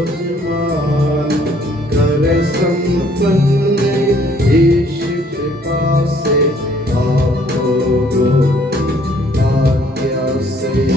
विराजमान कर संपन्न ईश कृपा से आपको आज्ञा से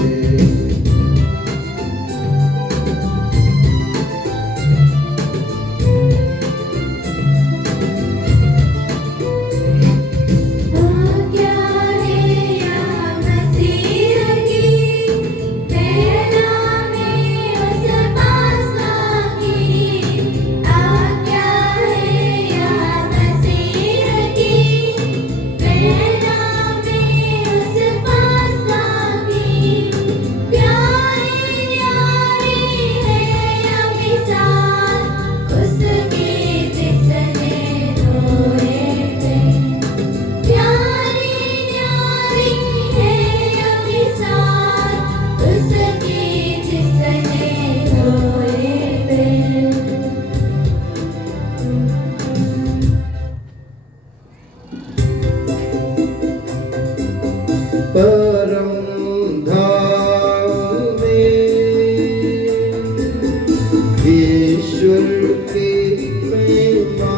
परम धाम में ईश्वर की महिमा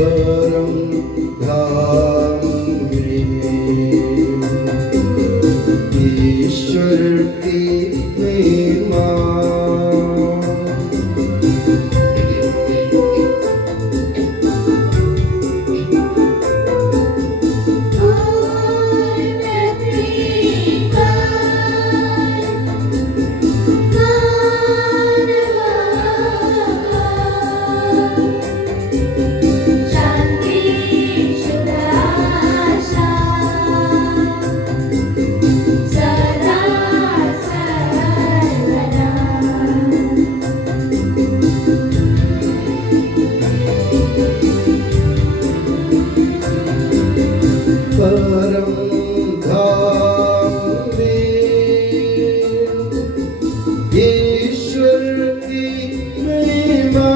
परम धाम ईश्वर की महिमा परम धाम ईश्वर की महिमा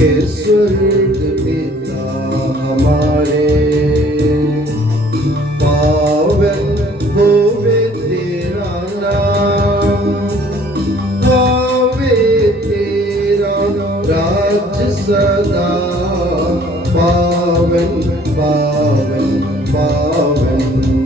के स्वर्ग पिता हमारे पावन होवे तेरा नाम आवे तेरा राज्य सदा पावन पावन पावन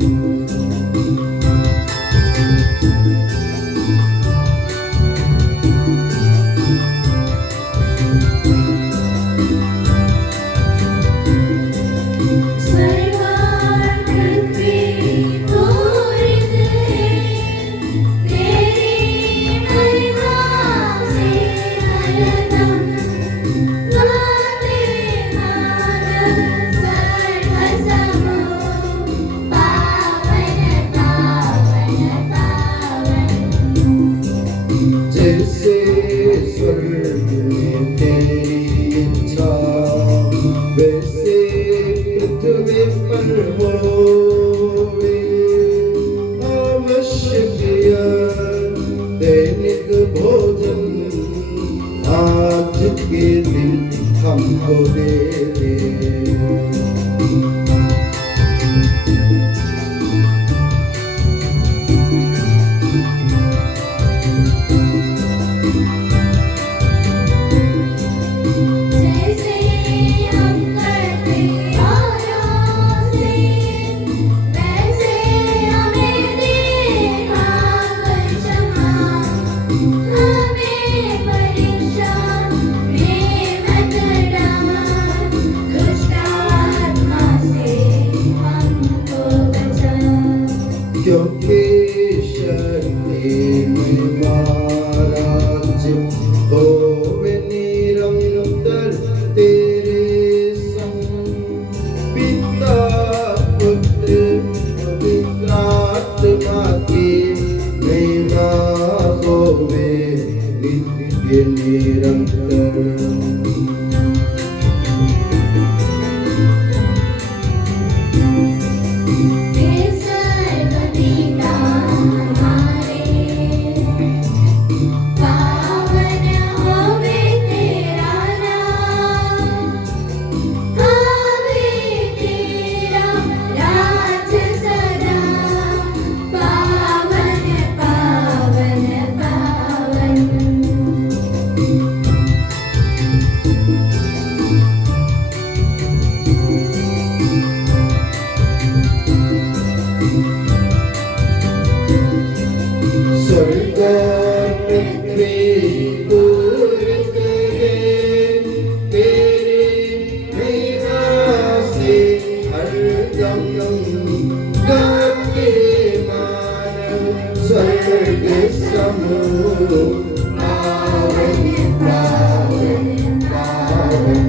क्योंकि शक्ति महाराज होवे निरंतर तेरे संग। पिता पुत्र पवित्रात्मा की महिमा होवे नित्य निरंतर। स्वर्ग पृथ्वी पूरित है तेरे निवासी हरदम। करके मान स्वर्ग समूह पावन पावन पावन।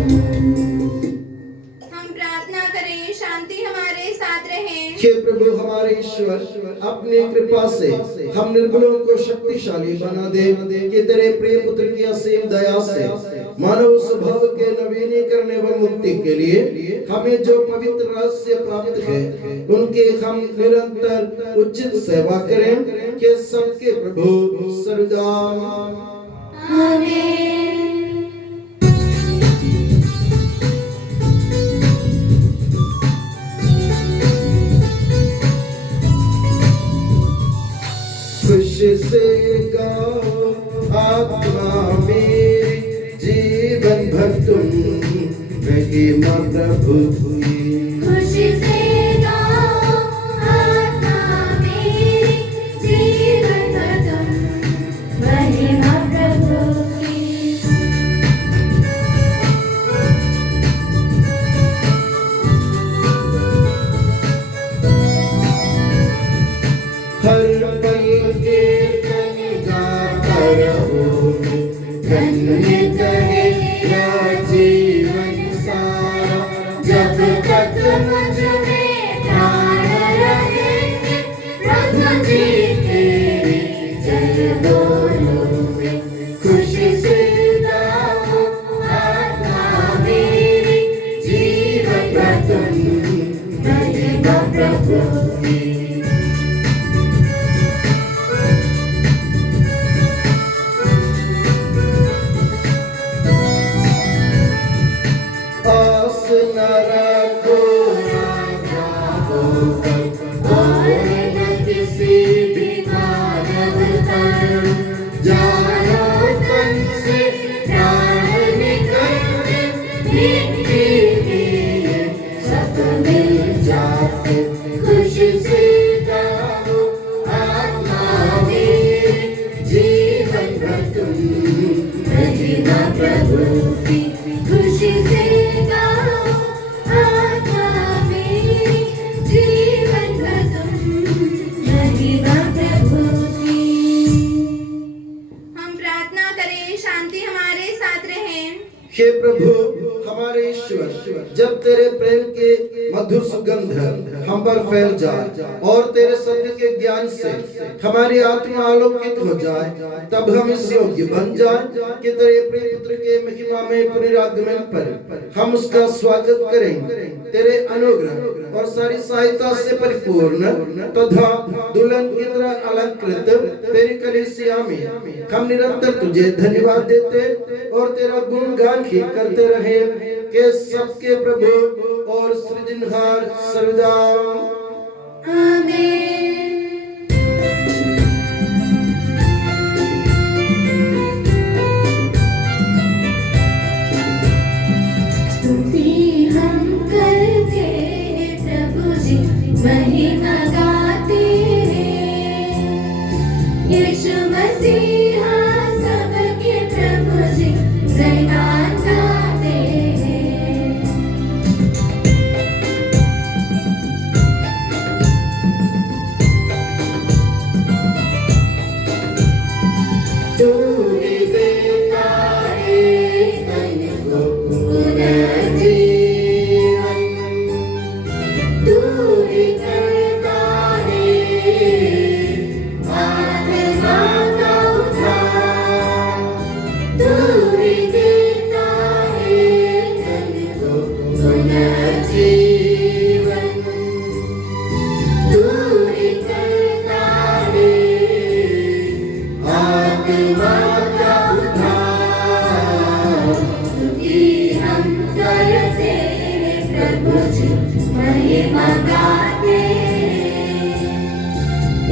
हम प्रार्थना करें, शांति हमारे साथ रहे। हे प्रभु हमारे ईश्वर, अपनी कृपा से हम निर्बलों को शक्तिशाली बना दे कि तेरे प्रिय पुत्र की असीम दया से मानव स्वभाव के नवीनीकरण एवं मुक्ति के लिए हमें जो पवित्र रहस्य प्राप्त है उनके हम निरंतर उचित सेवा करें कि सबके प्रभु सर्वदा आमीन। खुशी से गाओ आत्मा मेरी जीवन भर तुम महिमा प्रभु की। खुशी से गाओ आत्मा मेरी जीवन भर तुम महिमा प्रभु की। हर पल कीर्तन गाता रहो, धन्य कहेगा जीवन सारा। जब तक मुझ में प्राण रहेंगे प्रभु जी तेरी जय बोलूंगी। खुशी से गाओ आत्मा मेरी जीवन भर तुम महिमा प्रभु की। आस न रखो राजा होकर और न किसी भी मानव पर। जानो तन से प्राण निकलते मिट्टी लिए सब मिल जाते। खुशी से गाओ आत्मा मेरी जीवन भर तुम महिमा प्रभु की। खुशी से गाओ आत्मा मेरी जीवन भर तुम महिमा प्रभु की। हम प्रार्थना करें, शांति हमारे साथ रहे। हे प्रभु हमारे ईश्वर, जब तेरे प्रेम के मधुर सुगंध हम पर फैल जाए और तेरे सत्य के ज्ञान से हमारी आत्मा आलोकित हो जाए, तब हम इस योग्य बन जाए कि तेरे प्रिय पुत्र के महिमा में पुनरागमन पर हम उसका स्वागत करें। तेरे अनुग्रह और सारी सहायता से परिपूर्ण तथा दुल्हन की तरह अलंकृत तेरी कलीसिया में हम निरंतर तुझे धन्यवाद देते और तेरा गुणगान ही करते रहे कि सबके प्रभु और सृजनहार सर्वदा आमीन। स्तुति हम करते हैं प्रभु जी, महिमा गाते हैं। यीशु मसीहा सबके प्रभु जी, जयगान गाते हैं।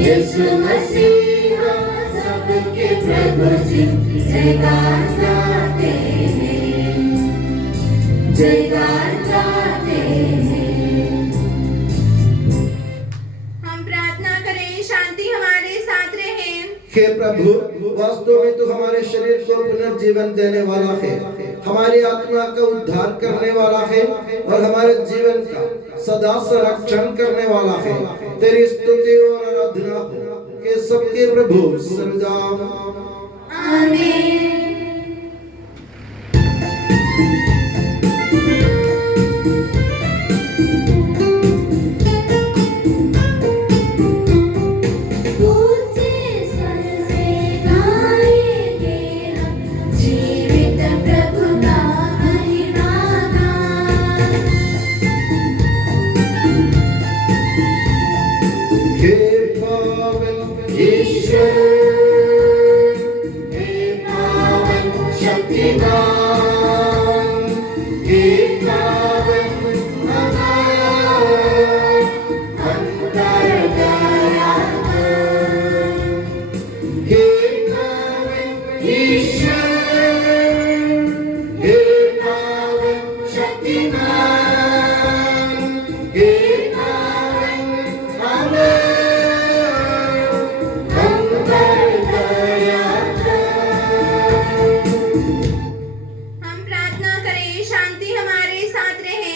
यीशु मसीहा सबके प्रभु जी जयगान गाते हैं, जयगान गाते हैं। हम प्रार्थना करें, शांति हमारे साथ रहे। हे प्रभु, वास्तव में तू हमारे शरीर को पुनर्जीवन देने वाला है, हमारी आत्मा का उद्धार करने वाला है और हमारे जीवन का सदा संरक्षण करने वाला है। तेरी स्तुति और आराधना हो कि सबके प्रभु सर्वदा आमीन।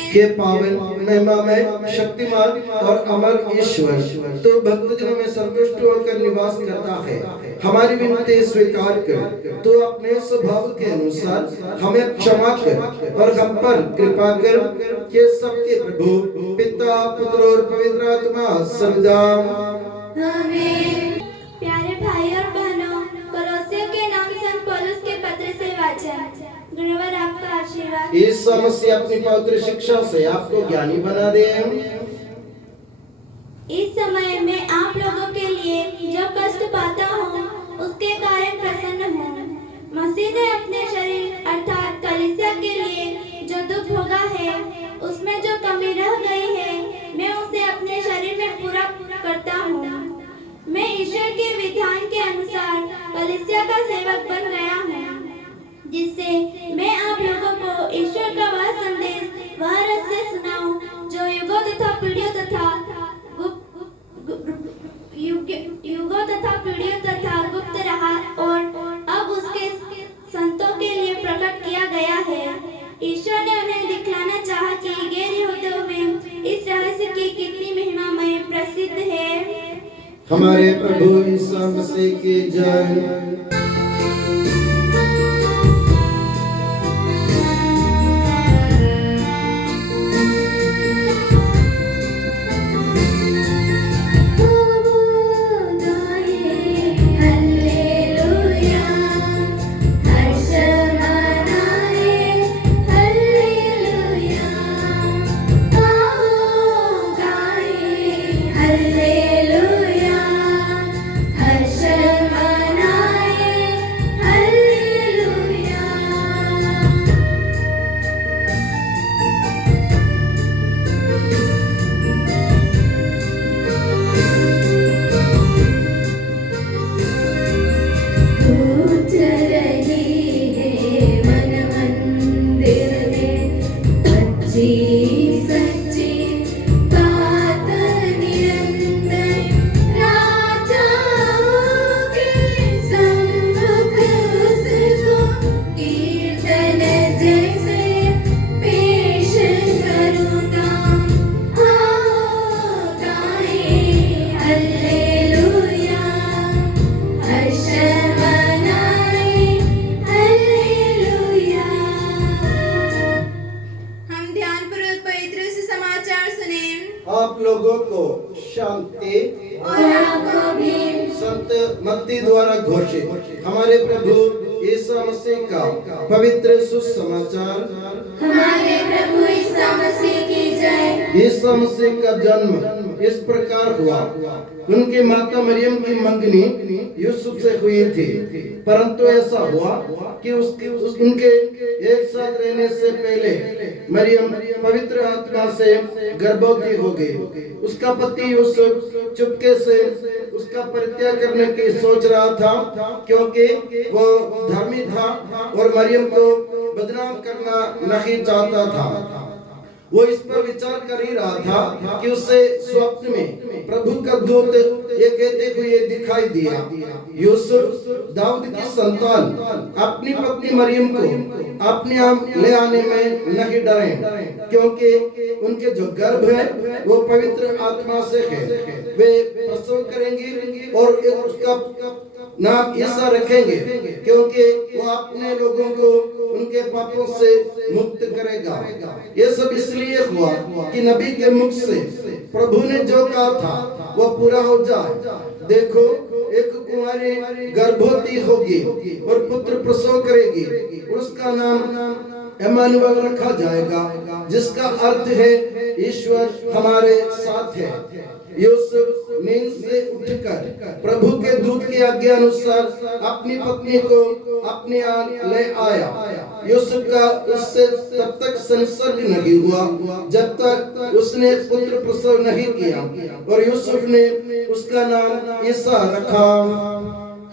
के पावन महिमामय शक्तिमान और अमर ईश्वर, तो भक्तजनों में संतुष्ट होकर निवास करता है। हमारी विनती स्वीकार कर, तो अपने स्वभाव के अनुसार हमें क्षमा कर और हम पर कृपा कर के सबके प्रभु पिता पुत्र और पवित्र आत्मा सर्वदा आमीन। प्यारे भाई और बहनों, कोलोसियों के नाम संत पौलुस के पत्र से वाचन। गुरुवर आपका आशीर्वाद। यीशु मसीह अपनी पवित्र शिक्षा से आपको ज्ञानी बना दे। इस समय में आप लोगों के लिए जो कष्ट पाता हूँ उसके कारण प्रसन्न हूँ। मसीह ने अपने शरीर अर्थात कलीसिया के लिए जो दुख भोगा है, उसमें जो कमी रह गई है, मैं उसे अपने शरीर में पूरा करता हूँ। मैं ईश्वर के विधान के अनुसार कलीसिया का सेवक बन गया हूँ, जिससे मैं आप लोगों को ईश्वर का वह संदेश, वह रहस्य सुनाऊं जो युगों तथा पीढ़ियों तथा गुप्त रहा और अब उसके संतों के लिए प्रकट किया गया है। ईश्वर ने उन्हें दिखलाना चाहा कि गैर यहूदियों में इस रहस्य की कितनी महिमामय प्रसिद्ध है। हमारे प्रभु यीशु मसीह की जय। आप लोगों को शांति और आपको भी। संत मत्ती द्वारा घोषित हमारे प्रभु यीशु मसीह का पवित्र सुसमाचार। हमारे प्रभु यीशु मसीह की जय। यीशु मसीह का जन्म इस प्रकार हुआ। उनकी माता मरियम की मंगनी यूसुफ से हुई थी, परंतु ऐसा हुआ कि उनके एक साथ रहने से पहले मरियम पवित्र आत्मा से गर्भवती हो गई। उसका पति यूसुफ चुपके से उसका परित्याग करने की सोच रहा था, क्योंकि वो धर्मी था और मरियम को बदनाम करना नहीं चाहता था। वो इस पर विचार कर ही रहा था कि उसे स्वप्न में प्रभु का दूत ये कहते हुए दिखाई दिया, यूसुफ दाऊद की संतान अपनी पत्नी मरियम को अपने आप ले आने में नहीं डरें, क्योंकि उनके जो गर्भ है वो पवित्र आत्मा से है। वे प्रसव करेंगी और उसका नाम ईसा रखेंगे, क्योंकि वो अपने लोगों को उनके पापों से मुक्त करेगा। ये सब इसलिए हुआ कि नबी के मुख से प्रभु ने जो कहा था वो पूरा हो जाए। देखो, एक कुंवारी गर्भवती होगी और पुत्र प्रसव करेगी, उसका नाम इम्मानुएल रखा जाएगा, जिसका अर्थ है ईश्वर हमारे साथ है। यूसुफ नींद से उठकर प्रभु के दूत की आज्ञा अनुसार अपनी पत्नी को अपने यहाँ ले आया। यूसुफ का उससे तब तक संसर्ग नहीं हुआ जब तक उसने पुत्र प्रसव नहीं किया, और यूसुफ ने उसका नाम ईसा रखा।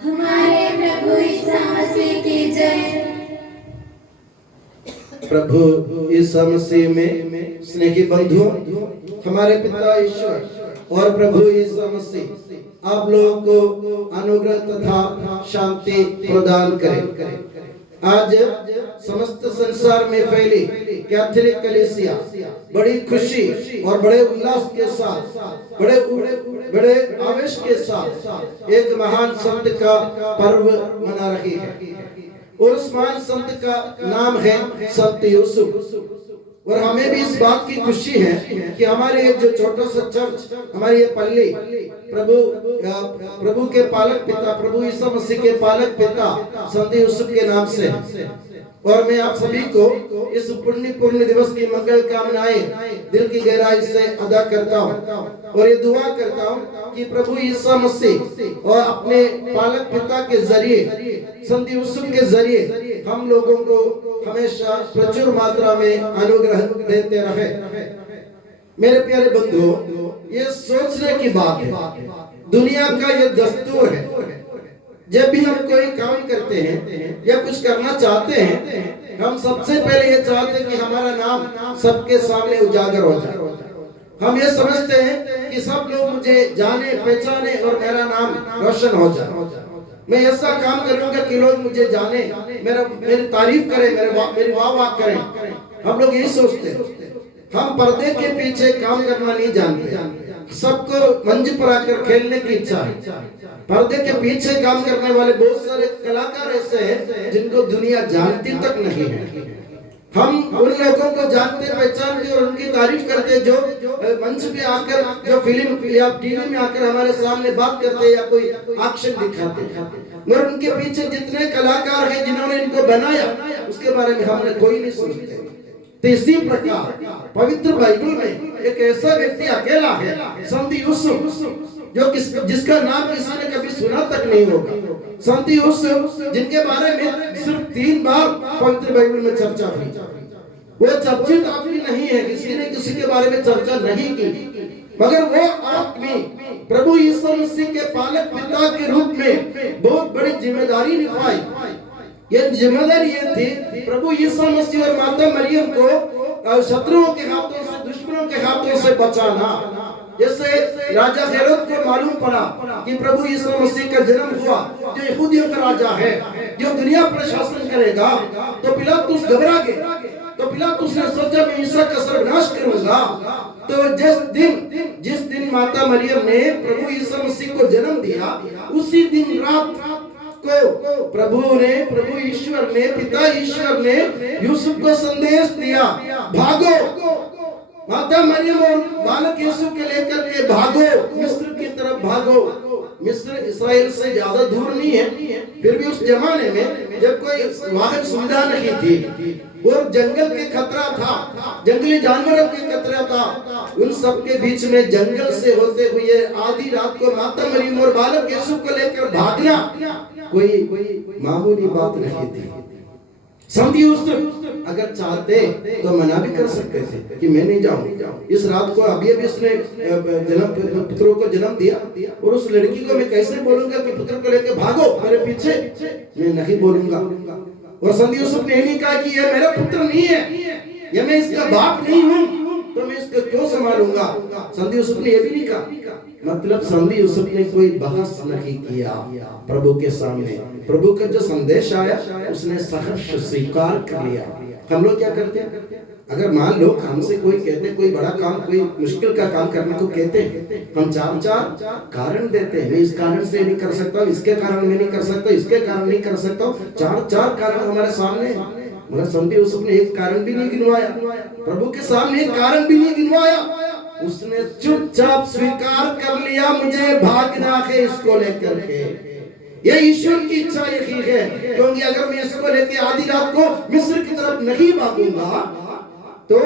हमारे प्रभु ईसा मसीह की जय। प्रभु ईसा मसीह में स्नेही बंधुओं, हमारे पिता ईश्वर और प्रभु यीशु मसीह आप लोगों को अनुग्रह तथा शांति प्रदान करें। आज समस्त संसार में फैली कैथोलिक कलीसिया बड़ी खुशी और बड़े उल्लास के साथ, बड़े आवेश के साथ एक महान संत का पर्व मना रही है, और उस महान संत का नाम है संत यूसुफ। और हमें भी इस बात की खुशी है कि हमारे जो छोटा सा चर्च, हमारी ये पल्ली प्रभु के पालक पिता, प्रभु यीशु मसीह के पालक पिता संत यूसुफ के नाम से। और मैं आप सभी को इस पुण्य दिवस की मंगल कामनाएं दिल की गहराई से अदा करता हूँ, और ये दुआ करता हूँ कि प्रभु यीशु मसीह और अपने पालक पिता के जरिए, संत यूसुफ के जरिए हम लोगों को हमेशा प्रचुर मात्रा में अनुग्रह देते रहे। मेरे प्यारे बंधुओं, ये सोचने की बात है, दुनिया का ये दस्तूर है, जब भी हम कोई काम करते हैं या कुछ करना चाहते हैं, हम सबसे पहले ये चाहते हैं कि हमारा नाम सबके सामने उजागर हो जाए। हम ये समझते हैं कि सब लोग मुझे जाने पहचाने और मेरा नाम रोशन हो जाए। मैं ऐसा काम करूंगा कि लोग मुझे जाने, मेरी तारीफ करें, मेरी वाह करें। हम लोग यही सोचते हैं। हम पर्दे के पीछे काम करना नहीं जानते। सबको मंच पर आकर खेलने की इच्छा है। पर्दे के पीछे काम करने वाले बहुत सारे कलाकार ऐसे हैं जिनको दुनिया जानती तक नहीं है। हम उन लोगों को जानते पहचानते और उनकी तारीफ करते जो मंच पे आकर, जो फिल्म या टीवी में आकर हमारे सामने बात करते या कोई एक्शन दिखाते, मगर उनके पीछे जितने कलाकार हैं जिन्होंने इनको बनाया, उसके बारे में हमने कोई नहीं सोचते। तो इसी प्रकार पवित्र बाइबल में एक ऐसा व्यक्ति अकेला है, संत यूसुफ, जो जिसका नाम किसी ने कभी सुना तक नहीं होगा। संत यूसुफ, जिनके बारे में सिर्फ 3 बार पवित्र बाइबल में चर्चा हुई। वो चर्चित आदमी नहीं है, किसी ने किसी के बारे में चर्चा नहीं की, मगर वो आदमी प्रभु यीशु मसीह के पालक पिता के रूप में बहुत बड़ी जिम्मेदारी निभाई। ये जिम्मेदारी ये थी प्रभु यीशु मसीह और माता मरियम को शत्रुओं के हाथों से, दुश्मनों के हाथों से बचाना। जैसे राजा हेरोद को मालूम पड़ा कि प्रभु यीशु मसीह का जन्म हुआ, जो यहूदियों का राजा है, जो दुनिया पर शासन करेगा, तो पिलातुस घबरा गया। तो पिलातुस ने सोचा मैं ईसा का सर्वनाश करूंगा। तो जिस दिन माता मरियम ने प्रभु यीशु मसीह को जन्म दिया, उसी दिन रात को प्रभु ईश्वर ने, पिता ईश्वर ने यूसुफ को संदेश दिया, भागो माता मरियम और बालक यीशु के लेकर के भागो, मिस्र की तरफ भागो। मिस्र इस्राएल से ज्यादा दूर नहीं है, फिर भी उस जमाने में जब कोई वाहन सुविधा नहीं थी और जंगल के खतरा था, जंगली जानवरों के खतरा था, उन सब के बीच में जंगल से होते हुए आधी रात को माता मरियम और बालक यीशु को लेकर भागना कोई मामूली बात नहीं थी। समझी यूसुफ अगर चाहते तो मना भी कर सकते थे कि मैं नहीं जाऊं। इस रात को अभी उसने पुत्रों को जन्म दिया और उस लड़की को मैं कैसे बोलूंगा कि पुत्र को लेकर भागो मेरे पीछे, मैं नहीं बोलूंगा। और संत यूसुफ ने नहीं कहा कि ये मेरा पुत्र नहीं है, ये मैं इसका बाप नहीं हूँ, तो मैं इसको क्यों संभालूंगा। संत यूसुफ ने ये भी नहीं कहा। मतलब संत यूसुफ ने कोई बहस नहीं किया प्रभु के सामने। प्रभु का जो संदेश आया उसने सहर्ष स्वीकार कर लिया। हम लोग क्या करते हैं, अगर मान लो हमसे कोई कहते कोई बड़ा काम, कोई मुश्किल का काम करने को कहते हैं, हम चार कारण देते हैं। मैं इस कारण से नहीं कर सकता, इसके कारण मैं नहीं कर सकता, इसके कारण नहीं कर सकता, चार कारण हमारे सामने। मगर संत यूसुफ ने एक कारण भी नहीं गिनवाया, प्रभु के सामने एक कारण भी नहीं गिनवाया। उसने चुपचाप स्वीकार कर लिया मुझे भागना है इसको लेकर के। ये ईश्वर की इच्छा यही है, क्योंकि अगर मैं इसको लेकर आधी रात को मिस्र की तरफ नहीं भागूंगा तो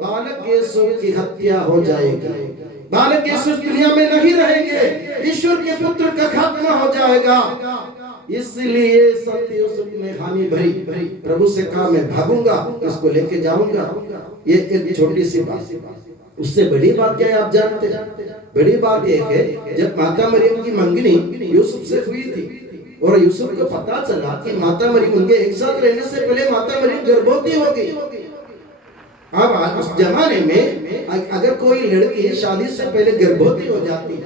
बालक यीशु की हत्या हो जाएगी, बालक यीशु दुनिया में नहीं रहेंगे, ईश्वर के पुत्र का खात्मा हो जाएगा। इसलिए संत यूसुफ ने हामी भरी प्रभु से कहा मैं भागूंगा, इसको लेके जाऊंगा। ये एक छोटी सी बात। उससे बड़ी बात क्या है आप जानते हैं? बड़ी बात एक है, जब माता मरियम की मंगनी यूसुफ से हुई थी और यूसुफ को पता चला कि माता मरियम उनके एक साथ रहने से पहले माता मरियम गर्भवती हो गई। अब उस जमाने में अगर कोई लड़की शादी से पहले गर्भवती हो जाती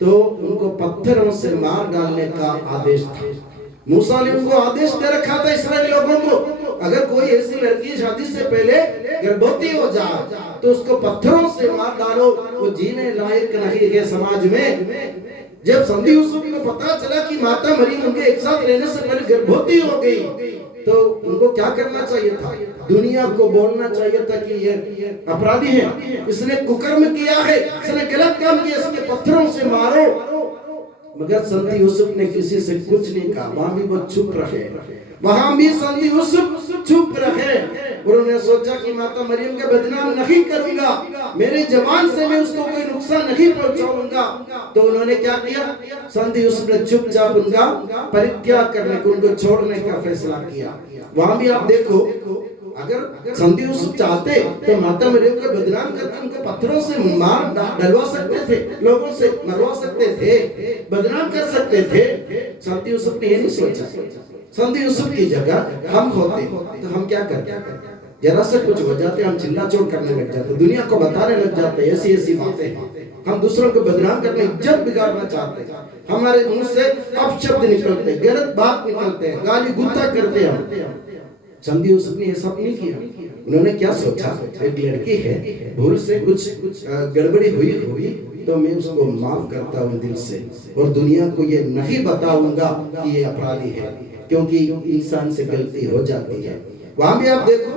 तो उनको पत्थरों से मार डालने का आदेश था। मूसा ने उनको आदेश दे रखा था इस्राएल लोगों को, अगर कोई ऐसी लड़की शादी से पहले गर्भवती हो जाए तो उसको पत्थरों से मार डालो, वो जीने लायक नहीं है समाज में। जब संत यूसुफ को पता चला कि माता मरियम उनके एक साथ रहने से पहले गर्भवती हो गई तो उनको क्या करना चाहिए था? दुनिया को बोलना चाहिए था कि ये अपराधी है, इसने कुकर्म किया है, इसने गलत काम किया, इसके पत्थरों से मारो। मगर संत यूसुफ ने किसी से कुछ नहीं कहा, वहां भी वो चुप रहे, वहां भी संत यूसुफ चुप रहे। उन्होंने सोचा कि माता मरियम का बदनाम नहीं करूंगा, मेरी जबान से मैं उसको कोई नुकसान नहीं पहुंचाऊंगा। तो उन्होंने क्या किया? संत यूसुफ ने चुपचाप उनका परित्याग करने को, उनको छोड़ने का फैसला किया। वहां भी आप देखो, अगर संत यूसुफ चाहते तो माता मरियम को बदनाम करके उनको पत्थरों से मार डलवा सकते थे, लोगों से मरवा सकते थे, बदनाम कर सकते थे। संत यूसुफ ने ये नहीं सोचा। संत यूसुफ की जगह हम होते तो हम क्या करते? जरा से कुछ हो जाते हम चिल्ला चोट करने लग जाते, दुनिया को बताने लग जाते ऐसी ऐसी बातें, हम दूसरों को बदनाम करने, इज्जत बिगाड़ना चाहते, हमारे मुंह से अपशब्द निकलते, गलत बात निकलते हैं, गाली गुस्सा करते हम। संत यूसुफ ने ये सब नहीं किया। उन्होंने क्या सोचा? एक लड़की है, भूल से कुछ गड़बड़ी हुई तो मैं उसको माफ करता हूँ दिल से, और दुनिया को ये नहीं बताऊंगा कि ये अपराधी है, क्योंकि इंसान से गलती हो जाती है। वहां भी आप देखो,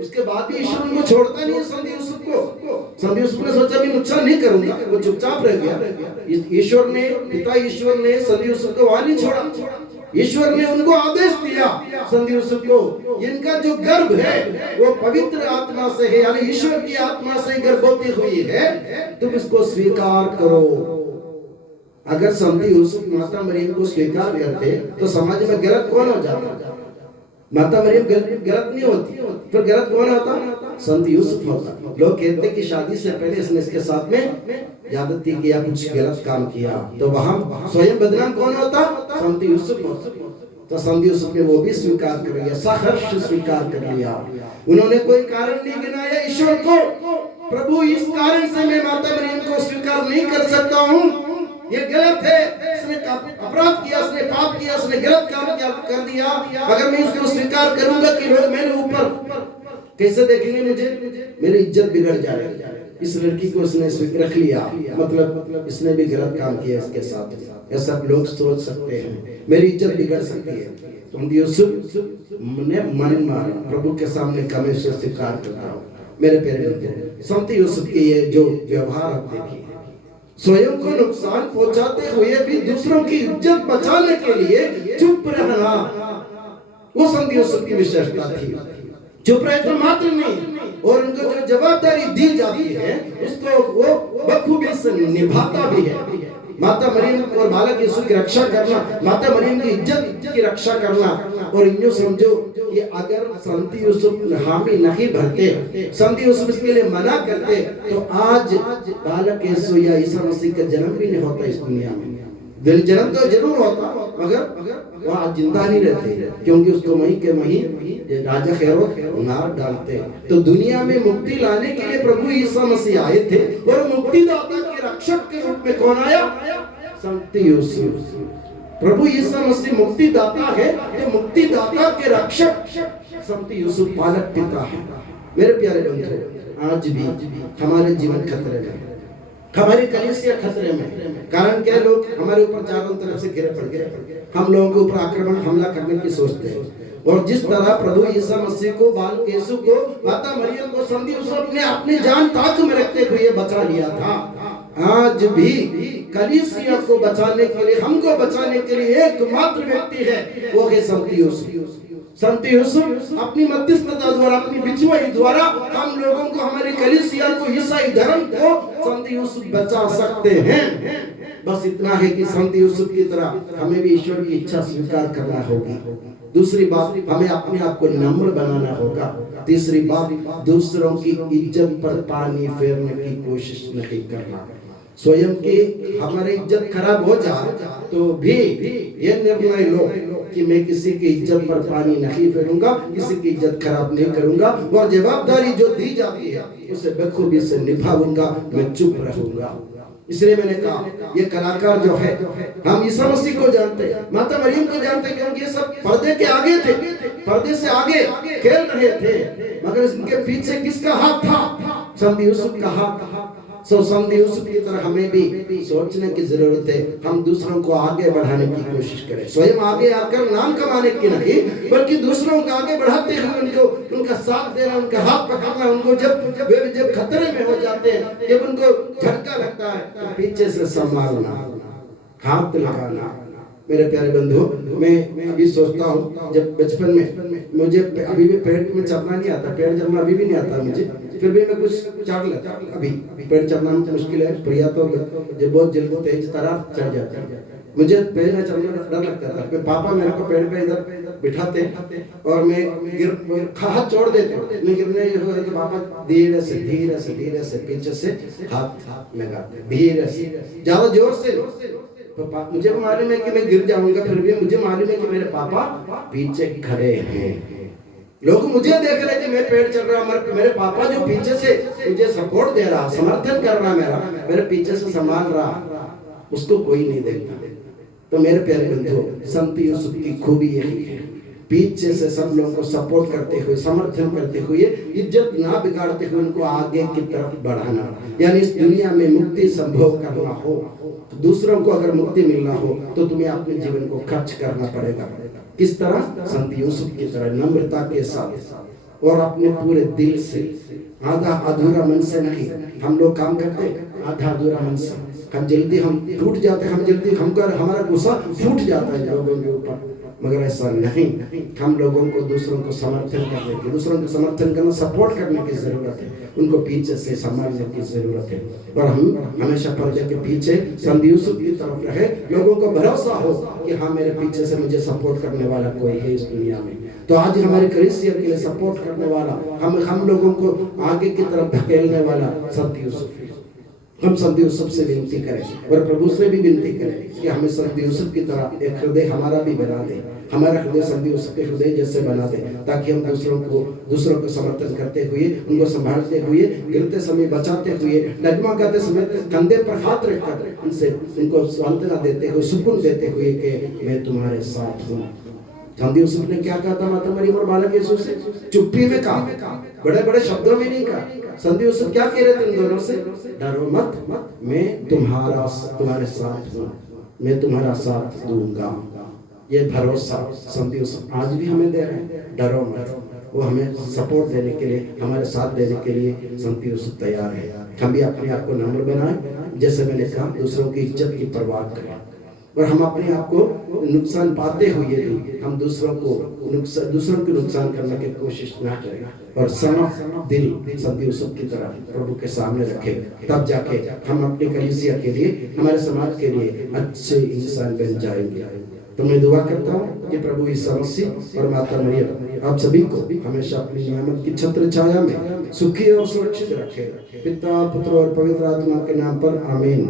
उसके बाद भी ईश्वर उनको छोड़ता नहीं है संत यूसुफ को। संत यूसुफ ने सोचा भी नुकसान नहीं करूंगा, वो चुपचाप रह गया। ईश्वर ने, पिता ईश्वर ने संत यूसुफ को वहां नहीं छोड़ा। ईश्वर ने उनको आदेश दिया संत यूसुफ को, इनका जो गर्भ है वो पवित्र आत्मा से है, यानी ईश्वर की आत्मा से गर्भवती हुई है, तुम इसको स्वीकार करो। अगर संत यूसुफ माता मरियम को स्वीकार करते तो समाज में गलत कौन हो जाता? माता मरियम गलत नहीं होती, फिर गलत कौन होता? संत यूसुफ होता। लोग कहते कि शादी से पहले इसने इसके साथ में ज्यादती किया, कुछ गलत काम किया, तो वहां स्वयं बदनाम कौन होता? संत यूसुफ होता। तो संत यूसुफ ने वो भी स्वीकार कर लिया, सहर्ष स्वीकार कर लिया। उन्होंने कोई कारण नहीं गिनाया ईश्वर को, प्रभु इस कारण से मैं माता मरियम को स्वीकार नहीं कर सकता हूँ, ये गलत है, इसने अपराध किया, इसने पाप किया, इसने गलत काम कर दिया। अगर मैं उसको स्वीकार करूंगा कि लोग मेरे ऊपर कैसे देखेंगे, मुझे मेरी इज्जत बिगड़ जाएगी। इस लड़की को उसने रख लिया, मतलब इसने भी गलत काम किया इसके साथ, ऐसा लोग सोच सकते हैं, मेरी इज्जत बिगड़ सकती है। तो यूसुफ ने मन मारा, प्रभु के सामने कमे से स्वीकार करता हूँ, मेरे प्यारे बच्चों, संत यूसुफ के ये जो व्यवहार आप देखिए, स्वयं को नुकसान पहुंचाते हुए भी दूसरों की इज्जत बचाने के लिए चुप रहना, वो संत यूसुफ की विशेषता थी। चुप रहे तो मात्र नहीं, और उनको जो जवाबदारी दी जाती है उसको वो बखूबी से निभाता भी है। माता मरियम और बालक यीशु की रक्षा करना, माता मरियम की इज्जत की रक्षा करना। और यूं समझो कि अगर संत यूसुफ हामी नहीं भरते, संत यूसुफ इसके लिए मना करते, तो आज बालक यीशु या ईसा मसीह का जन्म भी नहीं होता इस दुनिया में। जन्म तो जरूर होता, मगर वो आज जिंदा नहीं रहते, क्योंकि उसको वहीं के वहीं राजा हेरोद मार डालते। तो दुनिया में मुक्ति लाने के लिए प्रभु ईसा मसीह आए थे, और मुक्तिदाता के रक्षक के रूप में कौन आया? संत यूसुफ। प्रभु ईसा मसीह मुक्तिदाता है, तो मुक्तिदाता के रक्षक संत यूसुफ पालक पिता है। मेरे प्यारे बंधुओं, आज भी हमारे जीवन खतरे में, हमारी कलीसिया खतरे में। कारण क्या? लोग हमारे ऊपर चारों तरफ से घिरे पड़ गए, हम लोगों के ऊपर आक्रमण हमला करने की सोचते हैं। और जिस तरह प्रभु ईसा मसीह को, बालक यीशु को, माता मरियम को संत यूसुफ ने अपनी जान ताक में रखते हुए बचा लिया था, आज भी कलीसिया को बचाने के लिए, हमको बचाने के लिए एकमात्र व्यक्ति है, वो है संत यूसुफ। संत यूसुफ अपनी मध्यस्थता द्वारा, अपनी बिछुआई द्वारा हम लोगों को, हमारी कलीसिया को, ईसाई धर्म को संत यूसुफ बचा सकते हैं। बस इतना है कि संत यूसुफ की तरह हमें भी ईश्वर की इच्छा स्वीकार करना होगी। दूसरी बात, हमें अपने आप को नम्र बनाना होगा। तीसरी बात, दूसरों की इज्जत पर पानी फेरने की कोशिश नहीं करना। स्वयं की हमारी इज्जत खराब हो जाए तो भी ये निर्णय लो कि मैं किसी की इज्जत पर पानी नहीं फेरूंगा, किसी की इज्जत खराब नहीं करूंगा, और जवाबदारी जो दी जाती है उसे बखूबी से निभाऊंगा, मैं चुप रहूंगा। इसलिए मैंने कहा, ये कलाकार जो है, हम ईसा मसीह को जानते, माता मरियम को जानते, क्योंकि ये सब पर्दे के आगे थे, पर्दे से आगे खेल रहे थे, मगर इनके पीछे किसका हाथ था? संत यूसुफ का हाथ। संत यूसुफ की तरह हमें भी सोचने की जरूरत है। हम दूसरों को आगे बढ़ाने की कोशिश करें, स्वयं आगे आकर नाम कमाने की नहीं, बल्कि दूसरों को आगे बढ़ाते हुए उनको, उनका साथ देना, उनका हाथ पकड़ना, उनको जब खतरे में हो जाते हैं, जब उनको झटका लगता है तो पीछे से संभालना, हाथ लगाना। मेरे प्यारे बंधु, मैं अभी सोचता हूँ, जब बचपन में मुझे अभी भी पेड़ में चढ़ना नहीं आता, पेड़ चढ़ना अभी भी नहीं आता मुझे, फिर भी मैं कुछ चढ़ लेता। अभी पेड़ चढ़ना मुश्किल है, प्रिया तो जब बहुत जल्दी तेज तरह चढ़ जाता है, मुझे पेड़ में चढ़ने का डर लगता था। फिर पापा मेरे को पेड़ पे इधर बिठाते और मैं हाथ छोड़ देते, मैं गिरने तो पापा धीरे से धीरे से धीरे से पीछे से हाथ लगाते, धीरे से, ज्यादा जोर से। तो मुझे मालूम है कि मैं गिर जाऊंगा, फिर भी मुझे मालूम है कि मेरे पापा पीछे खड़े हैं। लोग मुझे देख रहे थे, मैं पेड़ चढ़ रहा हूं, मेरे पापा जो पीछे से मुझे सपोर्ट दे रहा, समर्थन कर रहा, मेरे पीछे से संभाल रहा, उसको कोई नहीं देखता। तो मेरे प्यारे बंधुओं, संत यूसुफ की खूबी यही है, पीछे से सब लोगों को सपोर्ट करते हुए, समर्थन करते हुए, इज्जत ना बिगाड़ते हुए उनको आगे की तरफ बढ़ाना। यानी इस दुनिया में मुक्ति संभव करना हो, तो दूसरों को अगर मुक्ति मिलना हो तो तुम्हें अपने जीवन को खर्च करना पड़ेगा। किस तरह? संत यूसुफ की तरह, नम्रता के साथ और अपने पूरे दिल से, आधा अधूरा मन से नहीं। हम लोग काम करते आधा अधूरा मन से, हम जल्दी हम फूट जाते, हम जल्दी हमारा गुस्सा फूट जाता है लोगों के ऊपर, मगर ऐसा नहीं। हम लोगों को दूसरों को समर्थन करने की, दूसरों को समर्थन करना, सपोर्ट करने की जरूरत है, उनको पीछे से संभालने की जरूरत है। और हम हमेशा पर्दे के पीछे संत यूसुफ की तरफ रहे, लोगों को भरोसा हो कि हाँ, मेरे पीछे से मुझे सपोर्ट करने वाला कोई है इस दुनिया में। तो आज हमारे कलीसिया के लिए सपोर्ट करने वाला, हम लोगों को आगे की तरफ धकेलने वाला संत यूसुफ। हम संत यूसुफ से विनती करें और प्रभु से भी विनती करें कि हमें संत यूसुफ की तरह एक हृदय हमारा भी बना दे, हमारा हृदय संत यूसुफ के हृदय जैसे बना दे, ताकि हम दूसरों को समर्थन करते हुए, उनको संभालते हुए, गिरते समय बचाते हुए, डगमगाते समय कंधे पर हाथ रखकर उनको सांत्वना देते हुए, सुकून देते हुए कि मैं तुम्हारे साथ हूँ। संत यूसुफ ने क्या कहा था माता मरियम और बालक यीशु से? चुप्पी में कहा, बड़े बड़े शब्दों में नहीं कहा। संत यूसुफ क्या कह रहे थे इन दोनों से? डरो मत, मैं तुम्हारे साथ हूँ, मैं तुम्हारा साथ दूंगा। ये भरोसा संत यूसुफ आज भी हमें दे रहे हैं, डरो मत। वो हमें सपोर्ट देने के लिए, हमारे साथ देने के लिए संत यूसुफ तैयार है। हम भी अपने आप को नम्र बनाएं, जैसे मैंने कहा दूसरों की इज्जत की परवाह करें, और हम अपने आप को नुकसान पाते हुए भी हम दूसरों को नुकसान करने की कोशिश ना करें, और सनफ दिल संत यूसुफ की तरह प्रभु के सामने रखें। तब जाके हम अपनी कलीसिया के लिए, हमारे समाज के लिए अच्छे इंसान बन जाएंगे। तो मैं दुआ करता हूँ कि प्रभु यीशु मसीह और माता मरियम आप सभी को हमेशा अपनी नियामत की छत्र छाया में सुखी और सुरक्षित रखे। पिता, पुत्र और पवित्र आत्मा के नाम पर आमीन।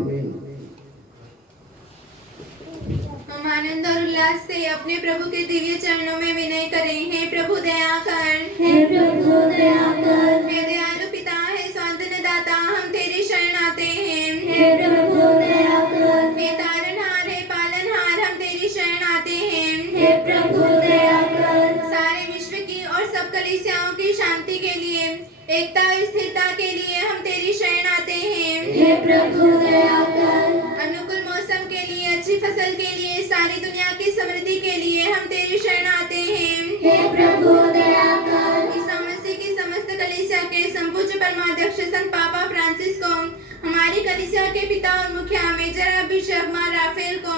हम आनंद और उल्लास से अपने प्रभु के दिव्य चरणों में विनय करें। हे प्रभु दया कर, हे प्रभु दया कर। हे दयालु पिता, हे सांत्वना दाता, हम तेरी शरण आते हैं। हे प्रभु दया कर। हे तारनहार, हे पालनहार, हम तेरी शरण आते हैं। हे प्रभु दया कर। सारे विश्व की और सब कलीसियाओं की शांति के लिए, एकता और स्थिरता के लिए हम तेरी शरण आते हैं। हे प्रभु दया कर। अनुकूल मौसम के लिए, अच्छी फसल के लिए, सारी दुनिया की समृद्धि के लिए हम तेरी शरण आते हैं। हे प्रभु दया कर। ईसा मसीह की समस्त कलीसिया के संपूज्य परमाध्यक्ष संत पापा फ्रांसिस को, हमारी कलीसिया के पिता और मुखिया मेजर बिशप मां राफेल को,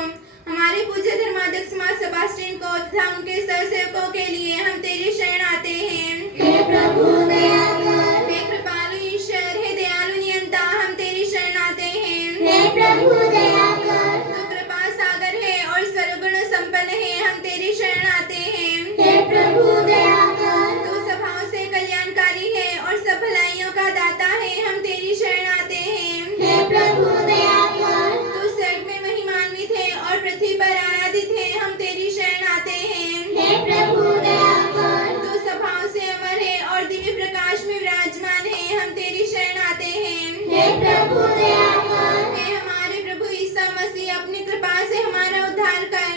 हमारे पूज्य धर्माध्यक्ष मां सेबास्टियन को तथा उनके सहसेवकों के लिए हम तेरी शरण आते हैं। हे प्रभु दया कर। हे कृपालु ईश्वर, हे दयालु नियंता, हम तेरी शरण आते हैं। हे प्रभु दया कर। तू कृपा सागर है और सर्वगुण संपन्न है, हम तेरी शरण आते हैं। हे प्रभु दया कर। तू स्वभाव से कल्याणकारी है और सब भलाइयों का दाता है, हम तेरी शरण आते हैं। हे प्रभु दया कर। तू स्वर्ग में महिमान्वित है और पृथ्वी पर आराधित है, हम तेरी शरण आते हैं। हे प्रभु दया कर। तू स्वभाव से अमर है और दिव्य प्रकाश में विराजमान है, हम तेरी शरण आते हैं। हे प्रभु दया कर। हे हमारे प्रभु ईसा मसीह, अपनी कृपा से हमारा उद्धार कर,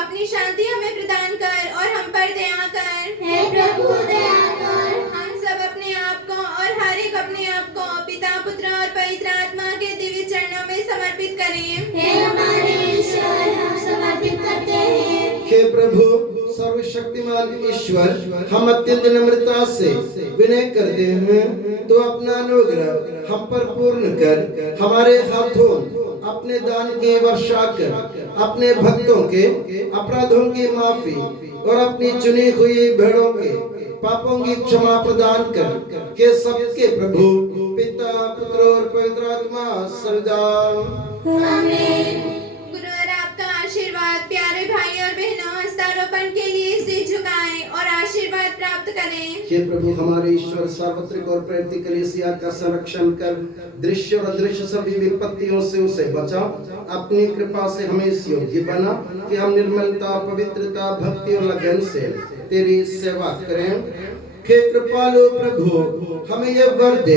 अपनी शांति हमें प्रदान कर और हम पर दया कर। हे प्रभु दया कर। हम सब अपने आप को और हर एक अपने आप को पिता, पुत्र और पवित्र आत्मा के दिव्य चरणों में समर्पित करें। हे हमारे ईश्वर, हम समर्पित करते हैं। हे प्रभु सर्वशक्तिमान ईश्वर, हम अत्यंत नम्रता से विनय करते हैं, तो अपना अनुग्रह हम पर पूर्ण कर, हमारे हाथों अपने दान की वर्षा कर, अपने भक्तों के अपराधों की माफी और अपनी चुनी हुई भेड़ों के पापों की क्षमा प्रदान कर, के सबके प्रभु पिता, पुत्र और पवित्र आत्मा सदा आमीन। गुरु और आपका आशीर्वाद प्यारे भाई और बहनों, हस्तारोपण के लिए सिर झुकाएं और आशीर्वाद प्राप्त करें। हे प्रभु हमारे ईश्वर, सार्वत्रिक और प्रेरित कलीसिया का संरक्षण कर, दृश्य और अदृश्य सभी विपत्तियों से उसे बचा, अपनी कृपा से हमें इस योग्य बना कि हम निर्मलता, पवित्रता, भक्ति और लगन से तेरी सेवा करें। हे कृपालु प्रभु, हमें यह वर दे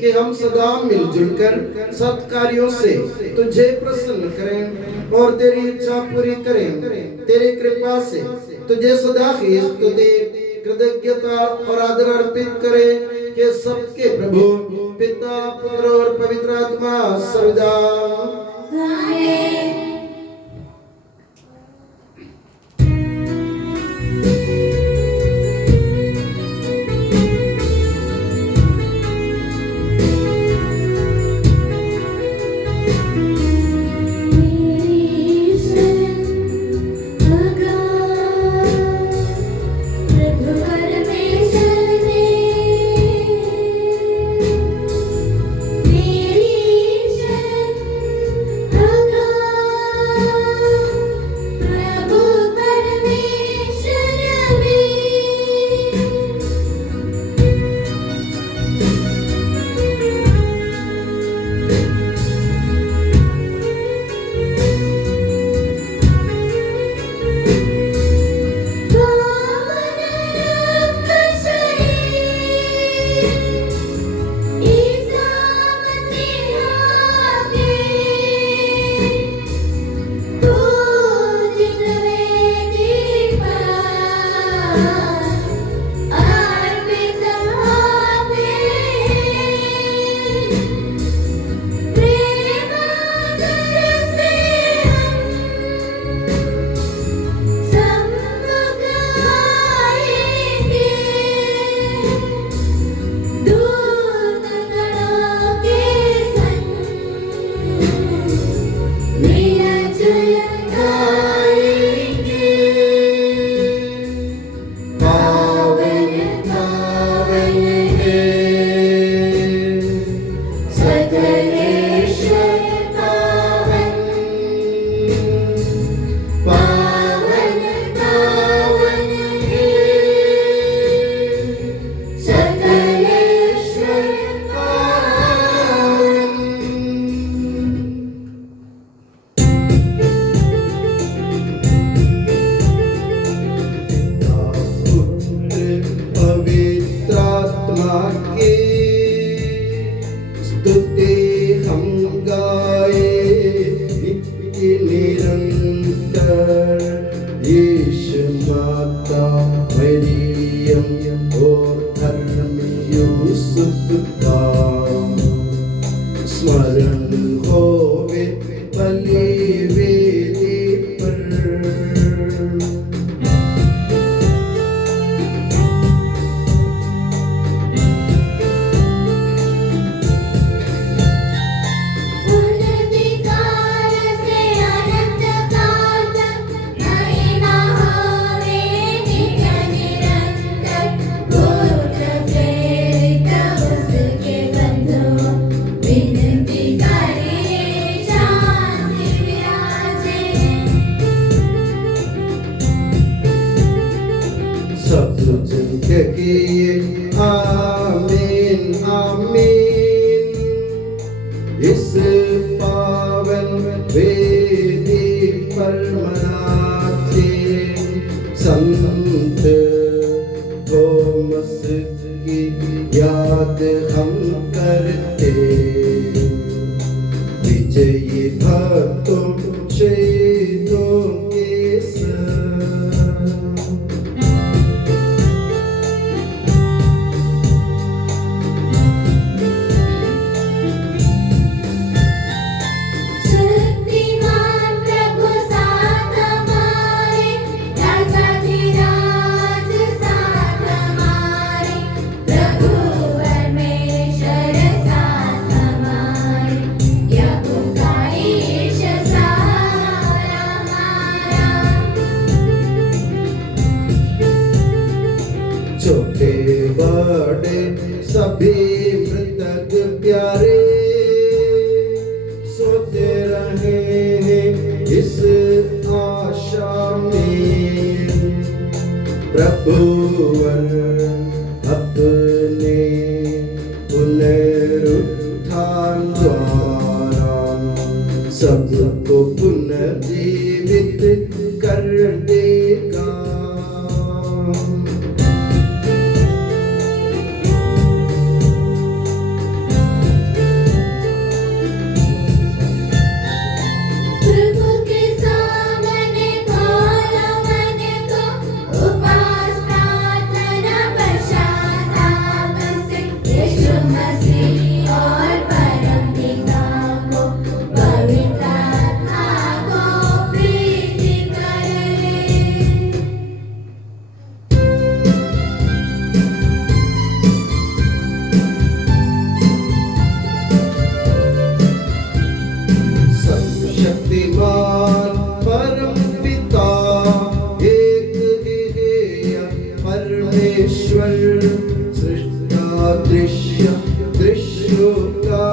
कि हम सदा मिलजुल कर सत्कार्यों से तुझे प्रसन्न करें और तेरी इच्छा पूरी करें। तेरी कृपा से तुझे सदा ही स्तुति, कृतज्ञता और आदर अर्पित करें कि सबके प्रभु पिता, पुत्र और पवित्र आत्मा सदा आमीन। मेरी शरण सभी मृतक प्यारे सोते रहे हैं इस आशा में, प्रभुवर अपने पुनरुत्थान द्वारा सबको पुनर्जीवित कर देगा। प्रभु के सामने खोलो मन को, उपवास प्रार्थना पश्चाताप से यीशु मसीह और परम पिता को पवित्र आत्मा को प्रीति करें। सर्वशक्तिमान परम पिता एक ही परमेश्वर, सृष्टा दृश्यों का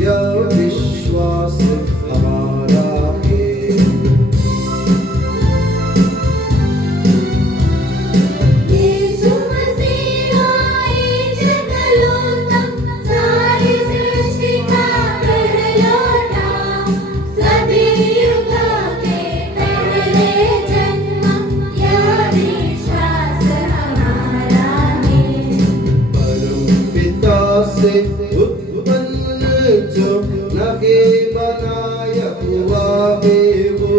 यह विश्वास हमारा है। यीशु मसीह आए जगलोतम, सारी सृष्टि का पहलौठा, सभी युगों के पहले जन्म, यह विश्वास हमारा है। परम पिता से उत्पन्न जो नगे बनाया हुआ है वो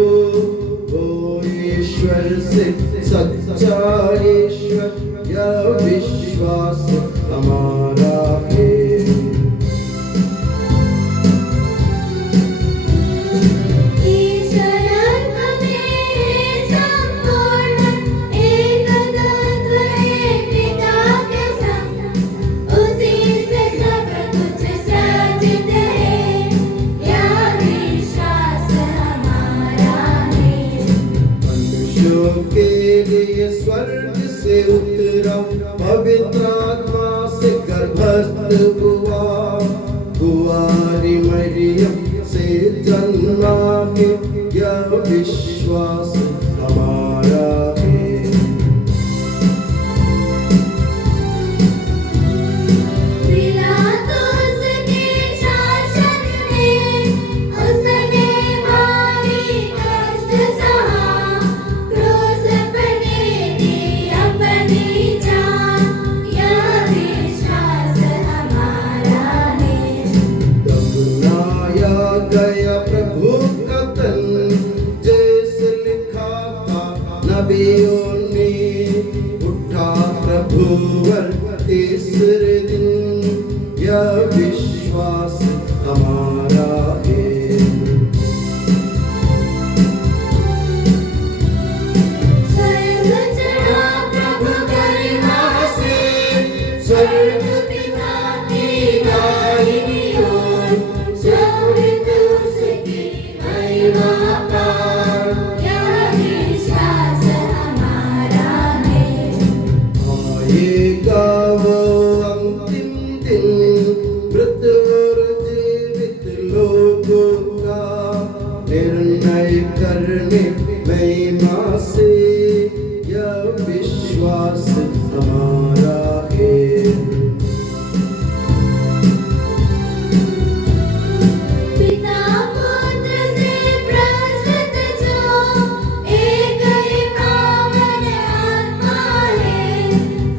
ईश्वर से सच्चा ईश्वर, यह विश्वास हमारा है। ईश्वरत्व में संपूर्ण, एक तत्व एक पिता के संग, उसी से सब कुछ सृजित है, यह विश्वास हमारा है। मनुष्यों के लिए स्वर्ग से उतरा, पवित्र आत्मा से गर्भस्थ हुआ, कुंवारी मरियम से जन्मा है, यह विश्वास हमारा है। पिलातुस के शासन में उसने भारी कष्ट सहा, क्रूस पर दे दी अपनी जान, यह विश्वास हमारा है। दफनाया गया प्रभु का तन, जैसे लिखा था नबियों ने, उठा प्रभुवर तीसरे दिन, यह विश्वास हमारा है। स्वर्ग चढ़ा प्रभु गरिमा से, स्वर्ग पिता की दाहिनी ओर, शोभित उसकी महिमा पार, यह विश्वास हमारा है। आएगा वो अंतिम दिन, मृत और जीवित लोगों का निर्णय करने महिमा से, यह विश्वास हमारा है। पिता पुत्र से प्रस्तुत जो एक ही पावन आत्मा है,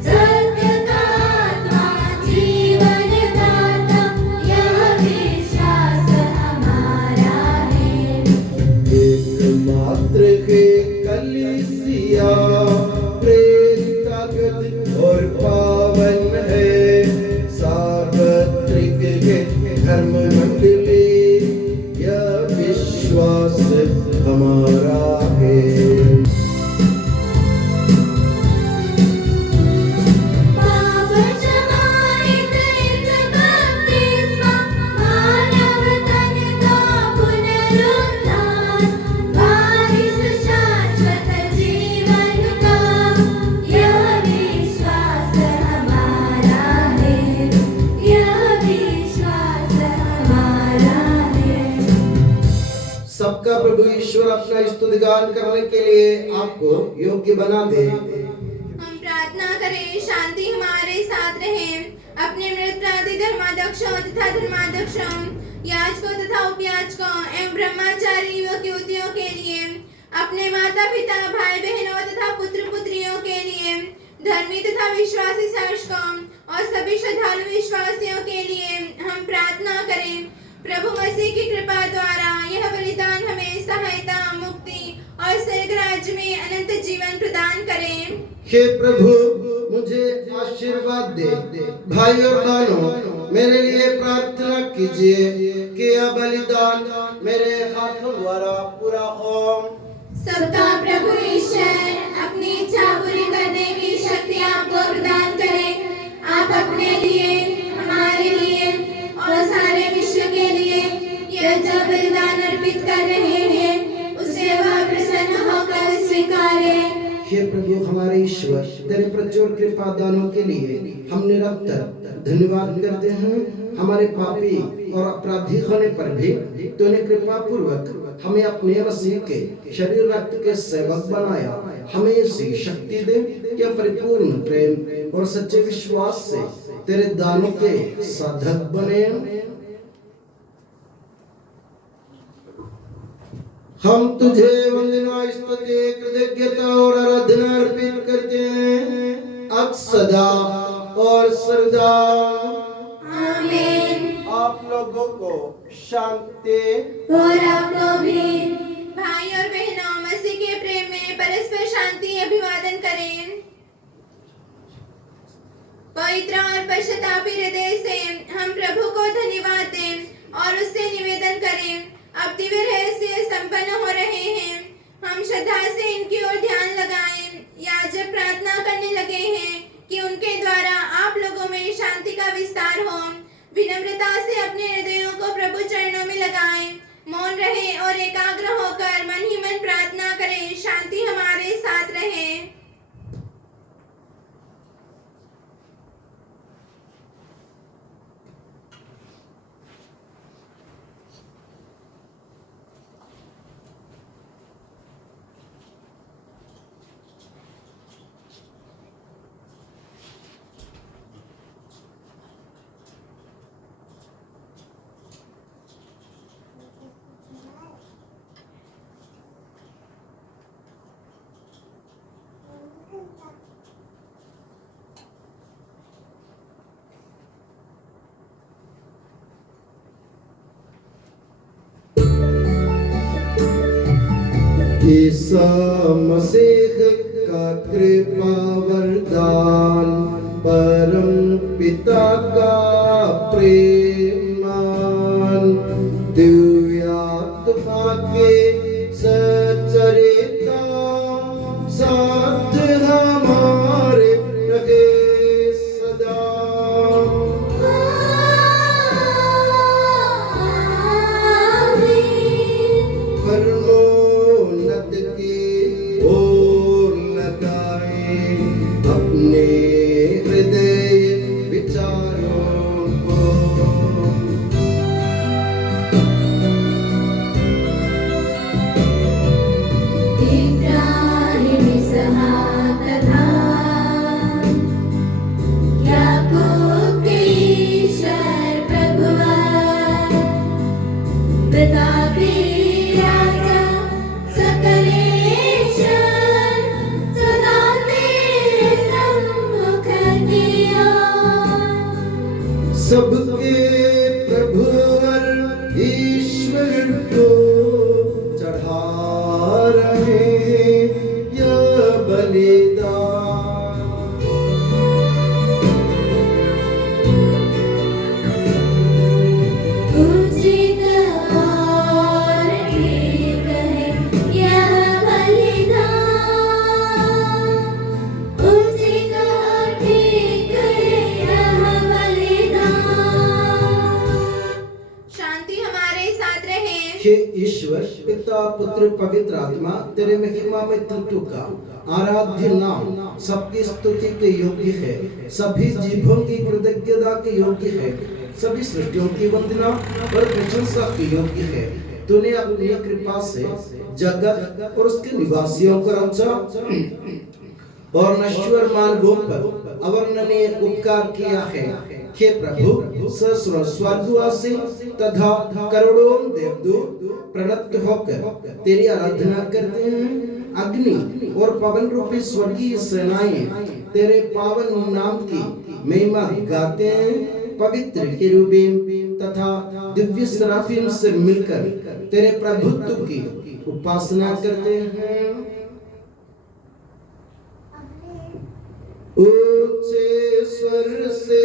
सत्य का आत्मा जीवन दाता, यह विश्वास हमारा है। एकमात्र है कलीसिया ईश्वर अपना स्तुतिगान करने के लिए आपको योग्य बना दे। हम प्रार्थना करें शांति हमारे साथ रहे। अपने मृत धर्माध्यक्षों तथा धर्माध्यक्षों, याजकों तथा उपयाजकों एवं ब्रह्मचारी युवक युवतियों के लिए, अपने माता पिता भाई बहनों तथा पुत्र पुत्रियों के लिए, धर्मी तथा विश्वासी शासकों और सभी श्रद्धालु विश्वासियों के लिए हम प्रार्थना करें। प्रभु मसीह की कृपा द्वारा यह बलिदान हमें सहायता, मुक्ति और स्वर्ग राज्य में अनंत जीवन प्रदान करें। हे प्रभु, मुझे आशीर्वाद दे। भाई और बहनों, मेरे लिए प्रार्थना कीजिए कि यह बलिदान मेरे हाथों द्वारा पूरा हो। सबका प्रभु ईश्वर अपनी इच्छा पूरी करने की शक्ति आपको प्रदान करें। आप अपने लिए, हमारे लिए और सारे विश्व के लिए यह जो बलिदान अर्पित कर रहे हैं, उससे वह प्रसन्न होकर स्वीकारे। हे प्रभु हमारे ईश्वर, तेरे प्रचुर कृपा दानों के लिए हम निरंतर धन्यवाद करते हैं। हमारे पापी और अपराधी होने पर भी तूने कृपा पूर्वक हमें अपने मसीह के शरीर रक्त के सेवक बनाया। हमें ऐसी शक्ति दे कि परिपूर्ण प्रेम और सच्चे विश्वास से तेरे दानों के साधक बने। हम तुझे वंदना, स्तुति, कृतज्ञता और आराधना अर्पित करते हैं, अब सदा और सर्वदा। आमीन। आप लोगों को शांति। और आपको भी। भाई और बहनों, मसीह के प्रेम में परस्पर शांति अभिवादन करें। पवित्र और पश्चातापी हृदय से हम प्रभु को धन्यवाद दें और उससे निवेदन करें। अब दिव्य रहस्य संपन्न हो रहे हैं। हम श्रद्धा से इनकी ओर ध्यान लगाएं। याजक प्रार्थना करने लगे हैं कि उनके द्वारा आप लोगों में शांति का विस्तार हो। विनम्रता से अपने हृदयों को प्रभु चरणों में लगाएं। मौन रहे और एकाग्र होकर मन ही मन प्रार्थना करें। शांति हमारे साथ रहे। ईसा मसीह का कृपा वरदान, परम पिता का प्रेमान, दिव्य आत्मा के सचरिता साथ हमारे रहे सदा। अपने हृदय विचारों को। इब्राहिम इसहाक तथा याकूब के ईश्वर प्रभुवा, प्रतापी राजा सकलेश्वर, सदा तेरे सम्मुख किया। सबके प्रभुवर ईश्वर को चढ़ा रहे यह बलिदान। उचित और ठीक है यह बलिदान, उचित और ठीक है यह बलिदान। शांति हमारे साथ रहे। हे ईश्वर पिता पुत्र पवित्र आत्मा, तेरे महिमा में तत्व का आराध्य नाम सबकी स्तुति के योग्य है, सभी जीवों की कृतज्ञता के योग्य है, सभी सृष्टियों की वंदना और प्रशंसा के योग्य है। तूने अपनी कृपा से जगत और उसके निवासियों को रचा और नश्वर मार्गों पर अवर्णनीय उपकार किया है। हे प्रभु, सहस्रों स्वर्गवासी तथा करोड़ों देवदूत प्रणत होकर तेरी आराधना करते हैं। अग्नि और पवन रूपी स्वर्गीय सेनाएं तेरे पावन नाम की महिमा गाते हैं। पवित्र केरूबीम तथा दिव्य सराफीम से मिलकर तेरे प्रभुत्व की उपासना करते हैं। ऊंचे स्वर से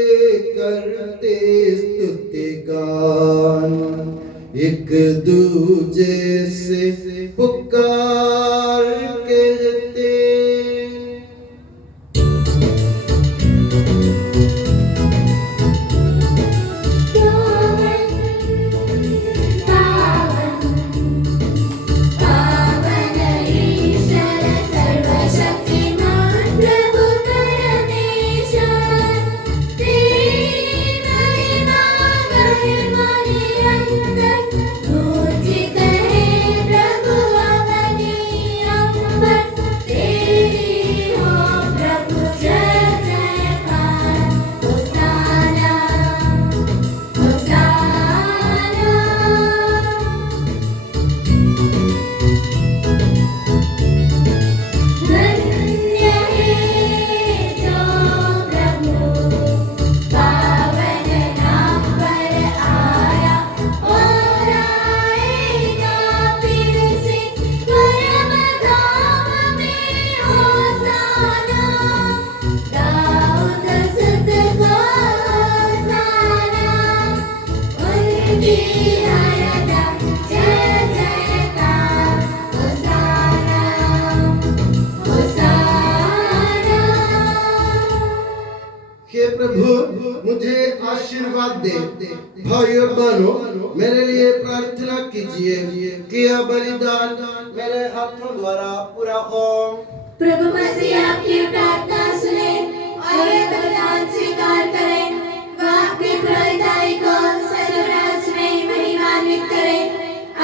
करते स्तुति गान, एक दूजे से पुकार कहते। प्रभु मुझे आशीर्वाद दे। भाई और बहनों, मेरे लिए प्रार्थना कीजिए कि यह बलिदान मेरे हाथों द्वारा पूरा हो। प्रभु मसीह आपकी प्रार्थना सुने और ये बलिदान स्वीकार करें। वह आपकी प्रभुताई को सर्वराज में महिमान्वित करें।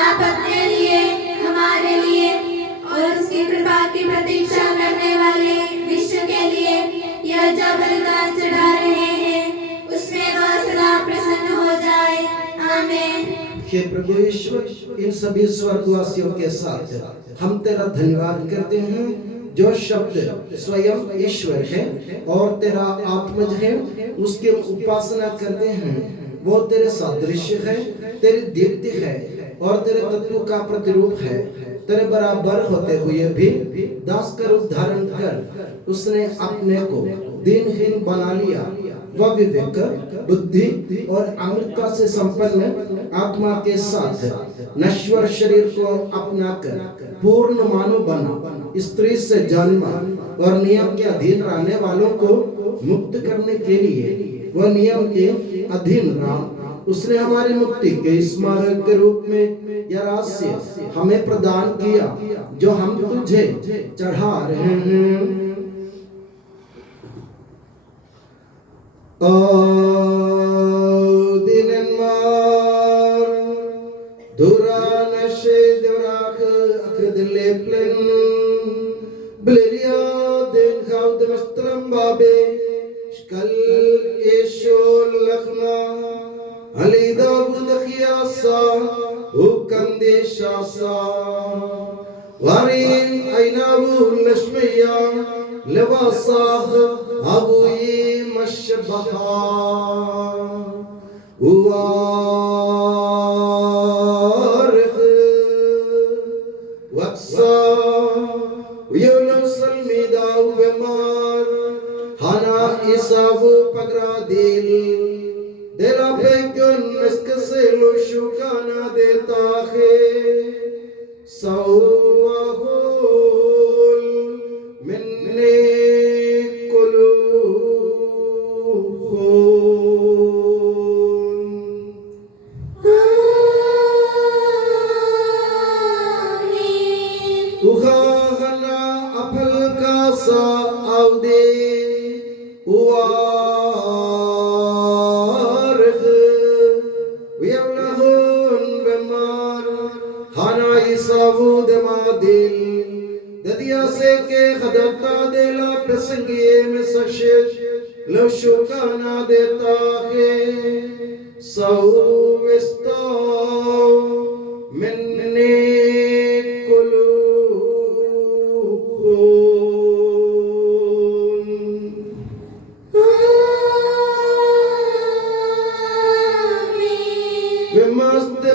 आप अपने लिए, हमारे लिए और उसकी कृपा की प्रतीक्षा करने वाले विश्व के लिए यह जो बलिदान चढ़ा रहे हैं, उसमें वह सदा प्रसन्न हो जाए। आमीन। हे प्रभु ईश्वर, इन सभी स्वर्गवासियों के साथ हम तेरा धन्यवाद करते हैं, जो शब्द स्वयं ईश्वर है और तेरा आत्मज है, उसकी उपासना करते हैं। वो तेरे सादृश्य है, तेरी दीप्ति है और तेरे तत्व का प्रतिरूप है। तेरे बराबर होते हुए भी दास का रूप धारण कर उसने अपने को दीनहीन बना लिया। वह विवेक, बुद्धि और अमृतता से संपन्न आत्मा के साथ नश्वर शरीर को अपनाकर पूर्ण मानव बना। स्त्री से जन्मा और नियम के अधीन रहने वालों को मुक्त करने के लिए वह नियम के अधीन रहा। उसने हमारी मुक्ति के स्मारक के रूप में यह रहस्य हमें प्रदान किया, जो हम तुझे चढ़ा रहे हैं। se ke khadata de la prasangiye mein sakshesh lafsho ka na deta ke sauvisto minne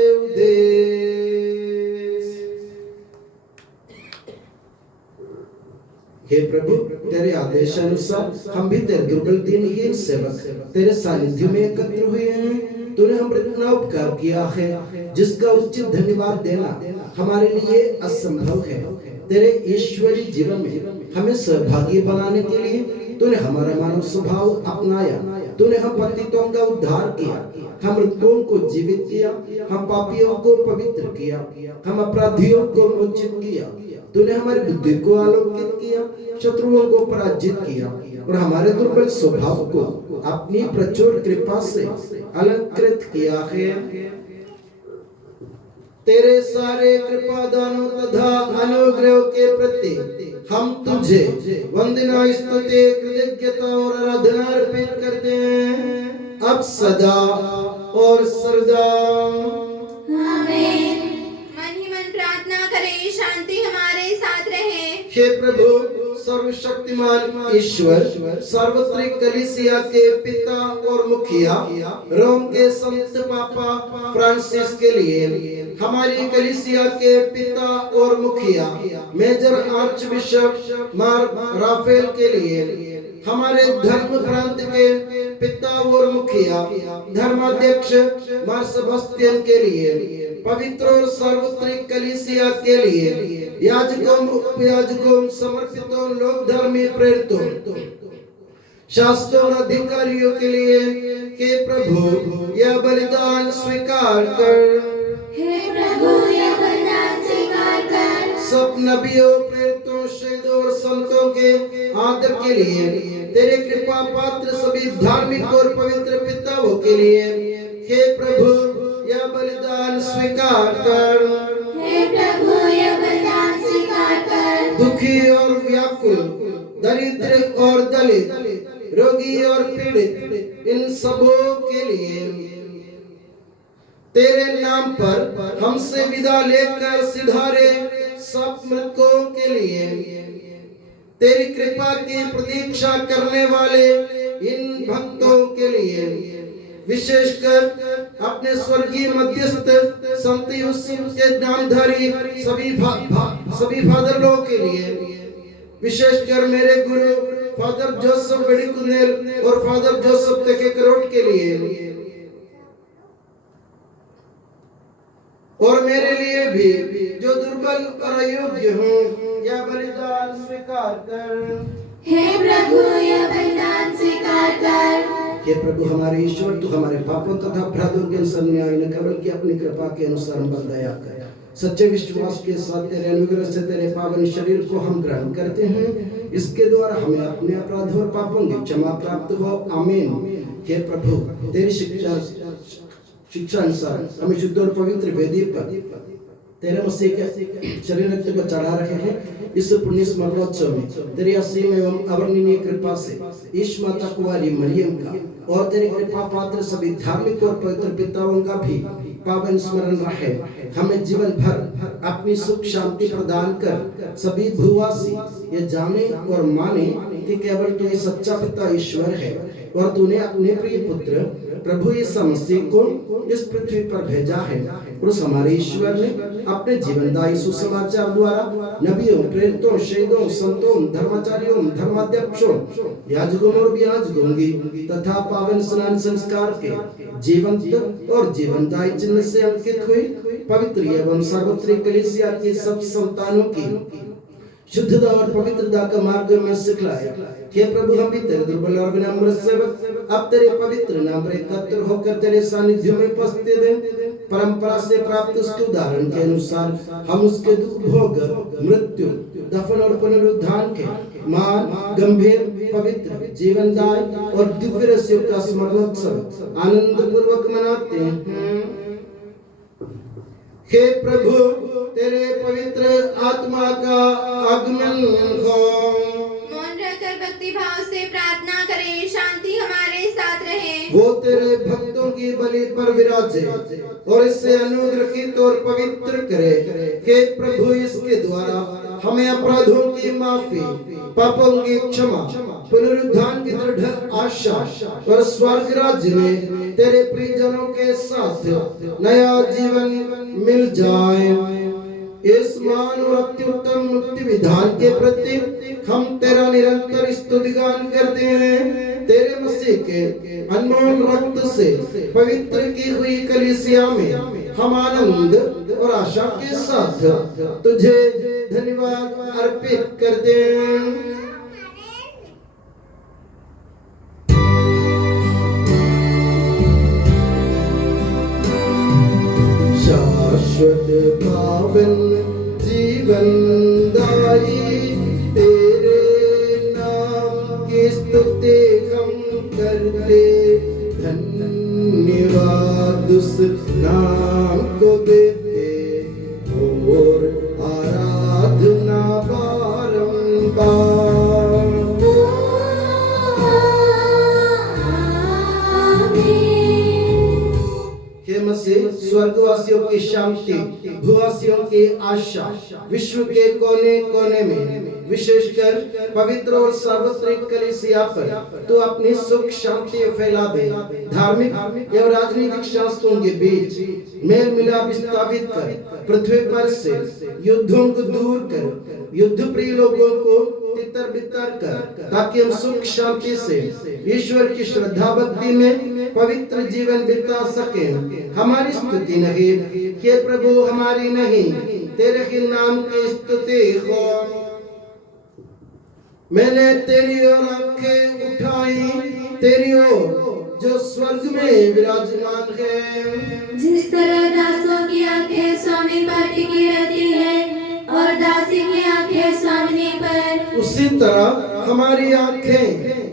एवदेस हे प्रभु तेरे आदेशानुसार हम भी तेरे दुर्बल दीनहीन सेवक तेरे सानिध्य में एकत्र हुए हैं। तूने हम पर इतना उपकार किया है जिसका उचित धन्यवाद देना हमारे लिए असंभव है। तेरे ईश्वरी जीवन में हमें सहभागी बनाने के लिए तूने हमारा मानव स्वभाव अपनाया। तूने हम पतितों का उद्धार किया, हम मृतकों को जीवित किया, हम पापियों को पवित्र किया, हम अपराधियों को मोचित किया। तूने हमारी बुद्धि को आलोकित किया, शत्रुओं को पराजित किया और हमारे दुर्बल स्वभाव को अपनी प्रचुर कृपा से अलंकृत किया है। तेरे सारे कृपा दानों तथा अनुग्रह के प्रति हम तुझे वंदना स्तुति कृतज्ञता और आराधना अर्पित करते हैं अब सदा और सर्वदा। आमीन। मन ही मन प्रार्थना करें, शांति हमारे साथ रहे। हे प्रभु सर्वशक्तिमान ईश्वर सार्वत्रिक कलीसिया के पिता और मुखिया रोम के संत पापा फ्रांसिस के लिए, हमारी कलीसिया के पिता और मुखिया मेजर आर्च बिशप मार राफेल के लिए, हमारे धर्म प्रांत के पिता और मुखिया धर्माध्यक्ष मार सेबास्टियन के लिए, पवित्र और सार्वत्रिक कलीसिया के लिए, याजकों उपयाजकों समर्पितों लोक धर्मी प्रेरितों शास्त्रों और अधिकारियों के लिए हे प्रभु यह बलिदान स्वीकार कर। हे प्रभु यह बलिदान स्वीकार कर। सब नबियों प्रेरितों शहीदों और संतों के आदर के लिए, तेरे कृपा पात्र सभी धार्मिक और पवित्र पिताओं के लिए हे प्रभु यह बलिदान स्वीकार कर। हे प्रभु यह बलिदान स्वीकार कर। दुखी और व्याकुल, दरिद्र और दलित, रोगी और पीड़ित, इन सबों के लिए तेरे नाम पर हमसे विदा लेकर सिधारे सब मृतकों के लिए, तेरी कृपा की प्रतीक्षा करने वाले इन भक्तों के लिए, विशेषकर अपने स्वर्गीय मध्यस्थ संत यूसुफ के नामधारी सभी फादर लोगों के लिए, विशेषकर मेरे गुरु फादर जोसेफ वेडिकुनेल और फादर जोसेफ तेकेकरोट के लिए और मेरे लिए भी जो दुर्बल और अयोग्य हूँ, यह बलिदान स्वीकार कर। हे प्रभु यह बलिदान स्वीकार कर। हे प्रभु हमारे ईश्वर, तू हमारे पापों तथा अपराधों के न्याय न केवल की अपनी कृपा के अनुसार हम पर दया कर। सच्चे विश्वास के साथ तेरे अनुग्रह से तेरे पावन शरीर को हम ग्रहण करते हैं, इसके द्वारा हमें अपने अपराधों और पापों की क्षमा प्राप्त हो। आमीन। हे प्रभु तेरी शिक्षा अनुसार हमें शुद्ध और पवित्र वेदी पर तेरे मसीह के शरीर रक्त को चढ़ा रहे हैं। इस पुण्य स्मरणोत्सव में तेरी असीम एवं अवर्णनीय कृपा से ईश माता कुंवारी मरियम का और तेरी कृपा पात्र सभी धार्मिक और पवित्र पिताओं का भी पावन स्मरण रहे। हमें जीवन भर अपनी सुख शांति प्रदान कर सभी भूवासी ये जाने और माने कि केवल तू ही सच्चा पिता ईश्वर है और तूने अपने प्रिय पुत्र प्रभु यीशु मसीह को इस पृथ्वी पर भेजा है। और उस हमारे ईश्वर ने अपने जीवनदायी सुसमाचार द्वारा नबियों प्रेरितों शहीदों संतों धर्माचार्यों धर्माध्यक्षों याजकों और याजकों तथा पावन स्नान संस्कार के जीवंत और जीवनदायी चिन्ह से अंकित हुई पवित्र एवं सार्वत्रिक कलीसिया की सब संतानों की शुद्धता और पवित्रता का मार्ग में सिखलाया। हे प्रभु हम भी तेरे दुर्बल और विनम्र सेवक अब तेरे पवित्र नाम पर एकत्र होकर तेरे सानिध्य में उपस्थित हैं। परंपरा से प्राप्त उसके उदाहरण के अनुसार हम उसके दुख भोग मृत्यु दफन और पुनरुत्थान के मान गंभीर पवित्र जीवनदायी और दिव्य रहस्यों का स्मरणोत्सव आनंद पूर्वक मनाते हैं। हे प्रभु तेरे पवित्र आत्मा का आगमन हो। मौन रहकर भक्ति भाव से प्रार्थना करें, शांति हमारे साथ रहे। वो तेरे भक्तों की बलि पर विराजे और इससे अनुग्रहित और पवित्र करे। हे प्रभु इसके द्वारा हमें अपराधों की माफी, पापों की क्षमा, पुनरुत्थान की दृढ़ आशा और स्वर्ग राज्य में तेरे प्रियजनों के साथ नया जीवन मिल जाए। इस महान और अत्युत्तम मुक्ति विधान के प्रति हम तेरा निरंतर स्तुतिगान करते हैं। तेरे मसीह के अनमोल रक्त से पवित्र की हुई कलीसिया में हम आनंद और आशा के साथ तुझे धन्यवाद अर्पित करते हैं। शाश्वत पावन जीवन दाई तेरे नाम की स्तुति हम करते, धन्यवाद उस नाम को देते और आराधना बारंबार। हे मसीह स्वर्गवासियों की शांति, भूवासियों की आशा, विश्व के कोने कोने में विशेषकर पवित्र और सार्वत्रिक कलीसिया पर तो अपनी सुख शांति फैला दे। धार्मिक एवं राजनीतिक शास्त्रों के बीच मेल मिलाप स्थापित कर पृथ्वी पर से युद्धों को दूर कर युद्ध प्रिय लोगों को तितर बितर कर, ताकि हम सुख शांति से ईश्वर की श्रद्धा भक्ति में पवित्र जीवन बिता सकें। हमारी स्तुति नहीं हे प्रभु, हमारी नहीं, तेरे ही नाम की स्तुति हो। मैंने तेरी ओर आंखें उठाई, तेरी ओर जो स्वर्ग में विराजमान है। जिस तरह दासों की आंखें स्वामी पर टिकी रहती है और दासी की आंखें स्वामिनी पर, उसी तरह हमारी आंखें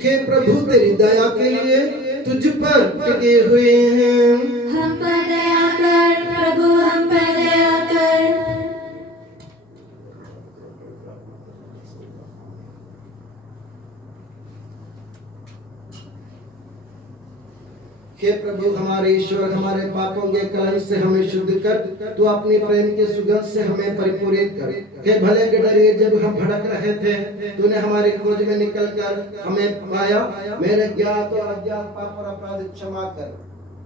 हे प्रभु तेरी दया के लिए तुझ पर टिकी हुई हैं। हम पर दया कर प्रभु, हम पर दया कर। हे प्रभु हमारे ईश्वर, हमारे पापों के कलंक से हमें शुद्ध कर, तू अपनी प्रेम के सुगंध से हमें परिपूरित कर। हे भले के डरिए जब हम भड़क रहे थे, तूने हमारी खोज में निकलकर हमें पाया। मेरे ज्ञात और अज्ञात पाप और अपराध क्षमा कर।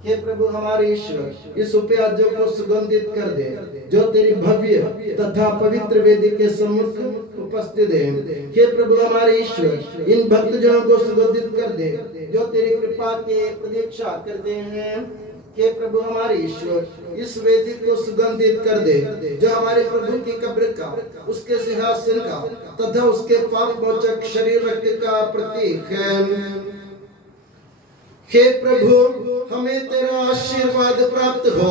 हे प्रभु हमारे ईश्वर, इस उपयाज्य को सुगंधित कर दे जो तेरी भव्य तथा पवित्र वेदी के सम्मुख उपस्थित है। हे प्रभु हमारे ईश्वर, इन भक्तजनों को सुगंधित कर दे जो तेरी कृपा की प्रतीक्षा करते हैं। हे प्रभु हमारे ईश्वर, इस वेदी को सुगंधित कर दे जो हमारे प्रभु की कब्र का, उसके सिंहासन का तथा उसके पाप मोचक शरीर रक्त का प्रतीक है। हे प्रभु हमें तेरा आशीर्वाद प्राप्त हो।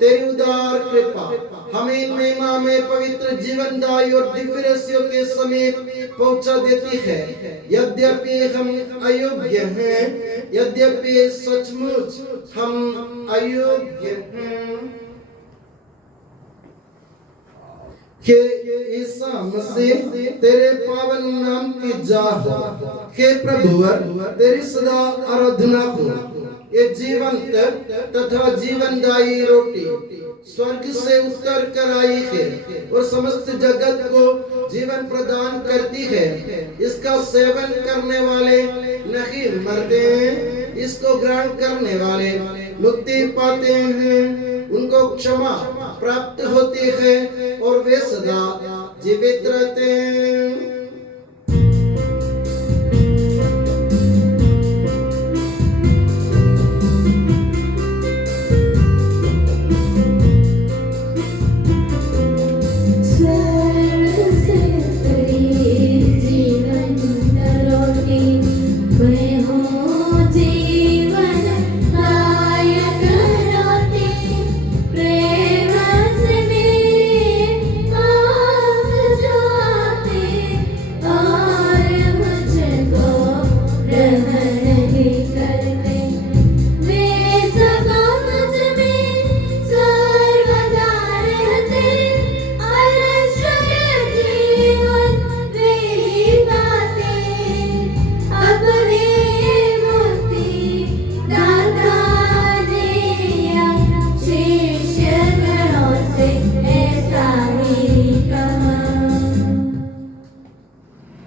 तेरी उदार कृपा हमें महिमा में पवित्र जीवनदायी और दिव्य रहस्यों के समीप पहुंचा देती है। यद्यपि हम अयोग्य हैं, यद्यपि सचमुच हम अयोग्य हैं, हे ईसा मसीह तेरे पावन नाम की जाह। हे प्रभु तेरी सदा आराधना हो। ये जीवंत तथा जीवनदायी रोटी स्वर्ग से उतर कर आई है और समस्त जगत को जीवन प्रदान करती है। इसका सेवन करने वाले नहीं मरते हैं, इसको ग्रहण करने वाले मुक्ति पाते हैं। उनको क्षमा प्राप्त होती है और वे सदा जीवित रहते हैं। प्रेम से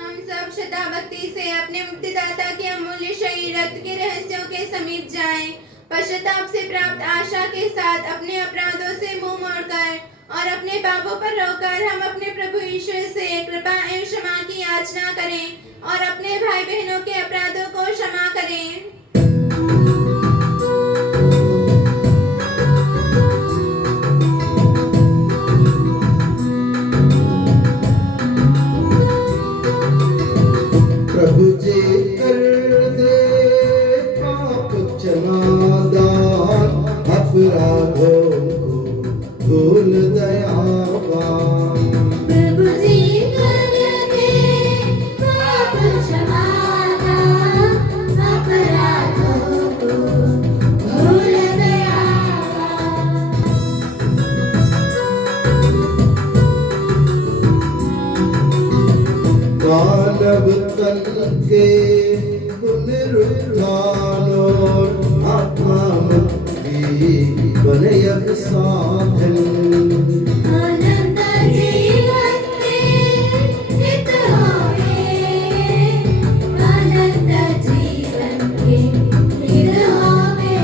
हम सब श्रद्धाभक्ति से अपने मुक्तिदाता के अमूल्य शरीर रक्त के रहस्यों के समीप जाएं। पश्चाताप से प्राप्त आशा के साथ अपने अपराधों से मुंह मोड़कर और अपने पापों पर रोकर हम अपने प्रभु ईश्वर से कृपा एवं क्षमा की याचना करें और अपने भाई बहनों के अपराधों को क्षमा करें। प्रभु जी कर दे पाप क्षमादान अपराधों को भूल दयावान। प्रभु जी कर दे पाप क्षमादान अपराधों को भूल दयावान। मानव तन के पुनरुत्थान और आत्मा मुक्ति बने यह साधन। अनंत जीवन में हित होए, अनंत जीवन के हित होए।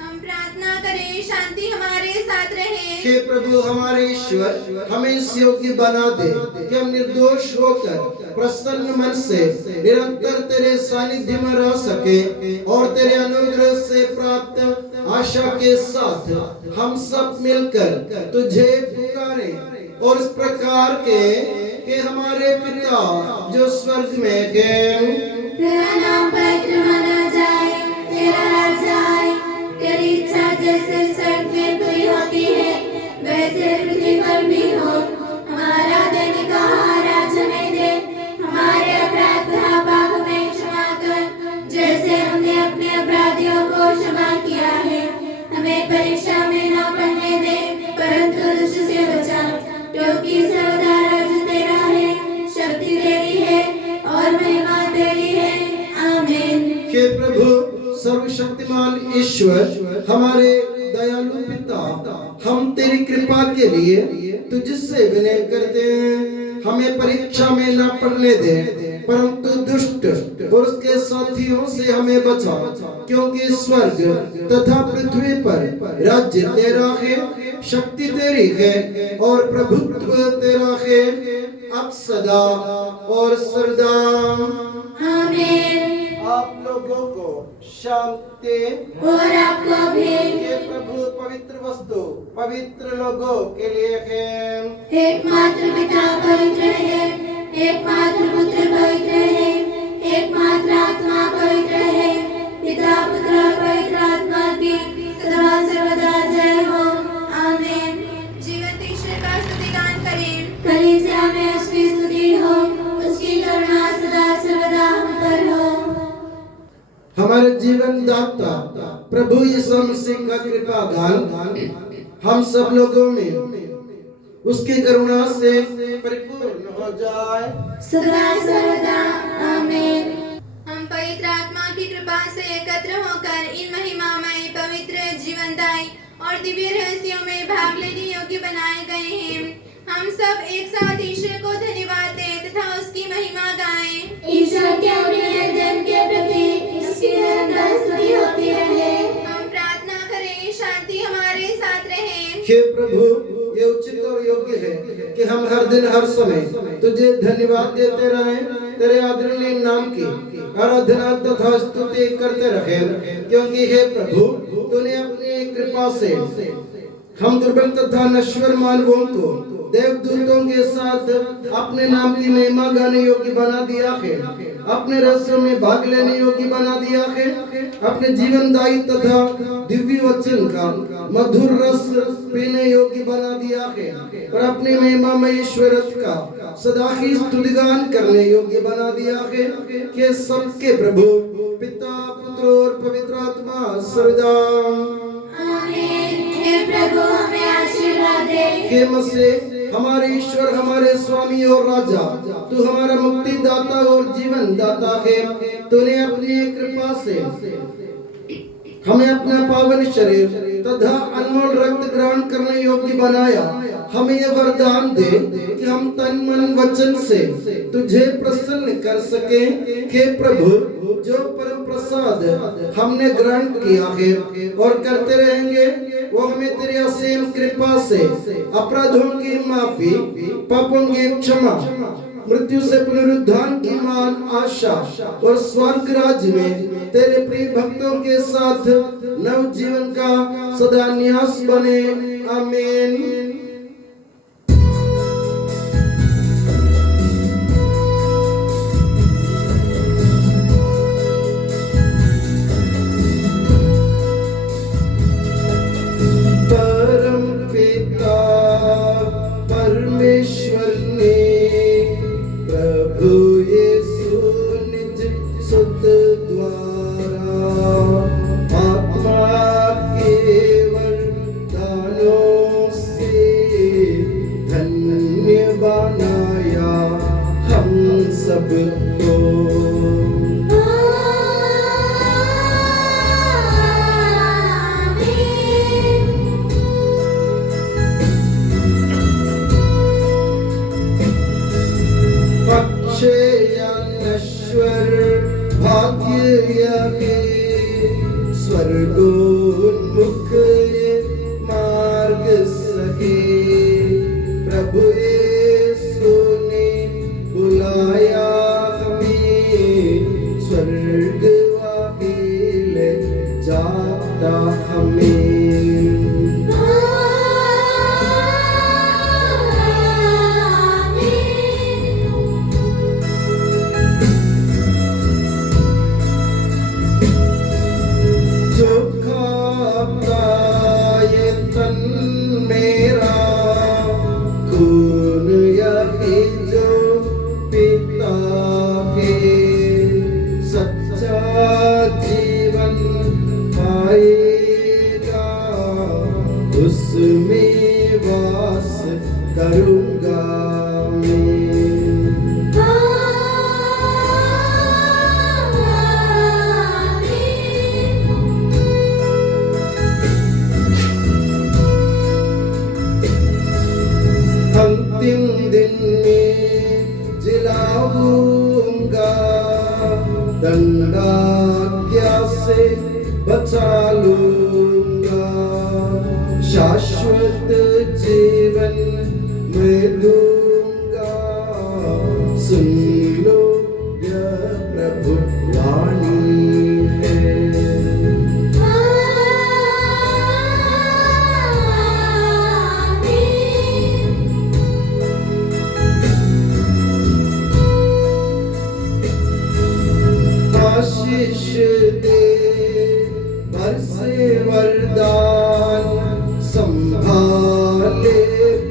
हम प्रार्थना करें, शांति हमारे साथ रहे। हे प्रभु हमारे ईश्वर, हमें इस योग्य बना दे कि हम निर्दोष होकर प्रसन्न मन से निरंतर तेरे सानिध्य में रह सके और तेरे अनुग्रह से प्राप्त आशा के साथ हम सब मिलकर तुझे पुकारें और इस प्रकार के कि हमारे पिता जो स्वर्ग में है, तेरा नाम पवित्र माना जाए, तेरा राज्य आए, तेरी इच्छा जैसे स्वर्ग में पूरी होती है वैसे पृथ्वी पर भी हो। हमारा दैनिक आहार आज हमें दे, हमारे अपराध पाप में क्षमा कर जैसे हमने अपने अपराधियों को क्षमा किया है। हमें परीक्षा में न पड़ने दे परंतु दुष्ट से बचा, क्योंकि सर्वदा राज्य तेरा है, शक्ति तेरी है और महिमा तेरी है। आमीन। हे प्रभु सर्वशक्तिमान ईश्वर, हमारे दयालु पिता, हम तेरी कृपा के लिए तुझसे विनय करते हैं। हमें परीक्षा में न पड़ने दे परंतु दुष्ट और उसके साथियों से हमें बचा, क्योंकि स्वर्ग तथा पृथ्वी पर राज्य तेरा है, शक्ति तेरी है और प्रभुत्व तेरा है अब सदा और सदा। आमीन। आप लोगों को शांति और आपको भी। ये प्रभु पवित्र वस्तु पवित्र लोगों के लिए है। एकमात्र पिता पवित्र है, एकमात्र पुत्र पवित्र है, एकमात्र आत्मा पवित्र है। पिता पुत्र और पवित्र आत्मा की सदा सर्वदा जय हो। आमीन। जीवंत ईश्वर का स्तुतिगान करें। कलीसिया में उसकी स्तुति हो, उसकी करुणा सदा सर्वदा हम पर हो। हमारे जीवन दाता प्रभु यीशु मसीह का कृपा दान हम सब लोगों में उसकी करुणा से परिपूर्ण हो जाए सदा सर्वदा। आमीन। हम पवित्र आत्मा की कृपा से एकत्र होकर इन महिमामय पवित्र जीवनदायी और दिव्य रहस्यों में भाग लेने योग्य बनाए गए हैं। हम सब एक साथ ईश्वर को धन्यवाद दें तथा उसकी महिमा गाएं। ईश्वर के अमूल्य दिन के प्रति उसकी निरंतर स्तुति होती रहे। हम प्रार्थना करें, शांति हमारे साथ रहे। हे प्रभु ये उचित और योग्य है कि हम हर दिन हर समय तुझे धन्यवाद देते रहें, तेरे आदरणीय नाम की आराधना तथा स्तुति करते रहें, क्योंकि हे प्रभु तूने अपनी कृपा से हम दुर्बल तथा नश्वर मानवों को देवदूतों के साथ अपने नाम की महिमा गाने योग्य बना दिया है, अपने रहस्यों में भाग लेने योग्य बना दिया है, अपने जीवनदायी तथा दिव्य वचन का मधुर रस पीने योग्य बना दिया है और अपनी महिमा में ईश्वरत का सदा ही स्तुतिगान करने योग्य बना दिया है कि सबके प्रभु पिता पुत्र और पवित्र आत्मा सर्वदा आमीन। हे प्रभु हमें आशीर्वाद दे। हे मसीह हमारे ईश्वर, हमारे स्वामी और राजा, तू हमारा मुक्ति दाता और जीवन दाता है। तूने अपनी कृपा से हमें अपना पावन शरीर तथा अनमोल रक्त ग्रहण करने योग्य बनाया। हमें यह वरदान दे कि हम तन मन वचन से तुझे प्रसन्न कर सके। हे प्रभु, जो परम प्रसाद हमने ग्रहण किया है और करते रहेंगे, वो हमें तेरी असीम कृपा से अपराधों की माफी, पापों की क्षमा, मृत्यु से पुनरुद्धान की मान आशा और स्वर्ग राज्य में तेरे प्रिय भक्तों के साथ नव जीवन का सदा न्यास बने। आमीन। परम पिता परमेश्वर ने प्रभु यीशु निज सुत द्वारा आत्मा के वरदानों से धन्य बनाया हम सबको। नश्वर भाग्य के स्वर्गोन्मुख मार्ग सहे, प्रभु यीशु ने बुलाया हमें, स्वर्ग वाहिल जाता हमें। उसमें वास करूंगा अंतिम दिन में जिलाऊंगा, दंडाज्ञा से बचा लूंगा, शाश्वत जीवन मैं दूंगा। सुन लो यह प्रभु वाणी है। आशीष दे बरसे वरदान, संभाले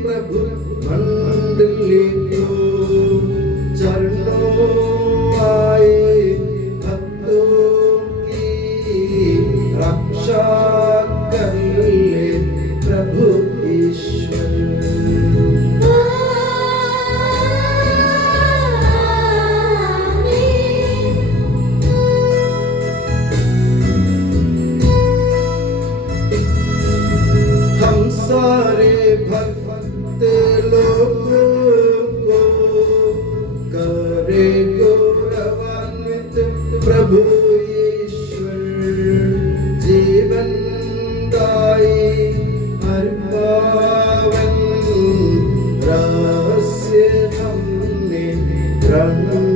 प्रभु मंडली को, चरणों आए भक्तों की रक्षा कर ले प्रभु ईश्वर। सारे भक्त लोगों को करे गौरवान्वित प्रभु ईश्वर, जीवन दाई हर पावन रहस्य हमने ग्रहण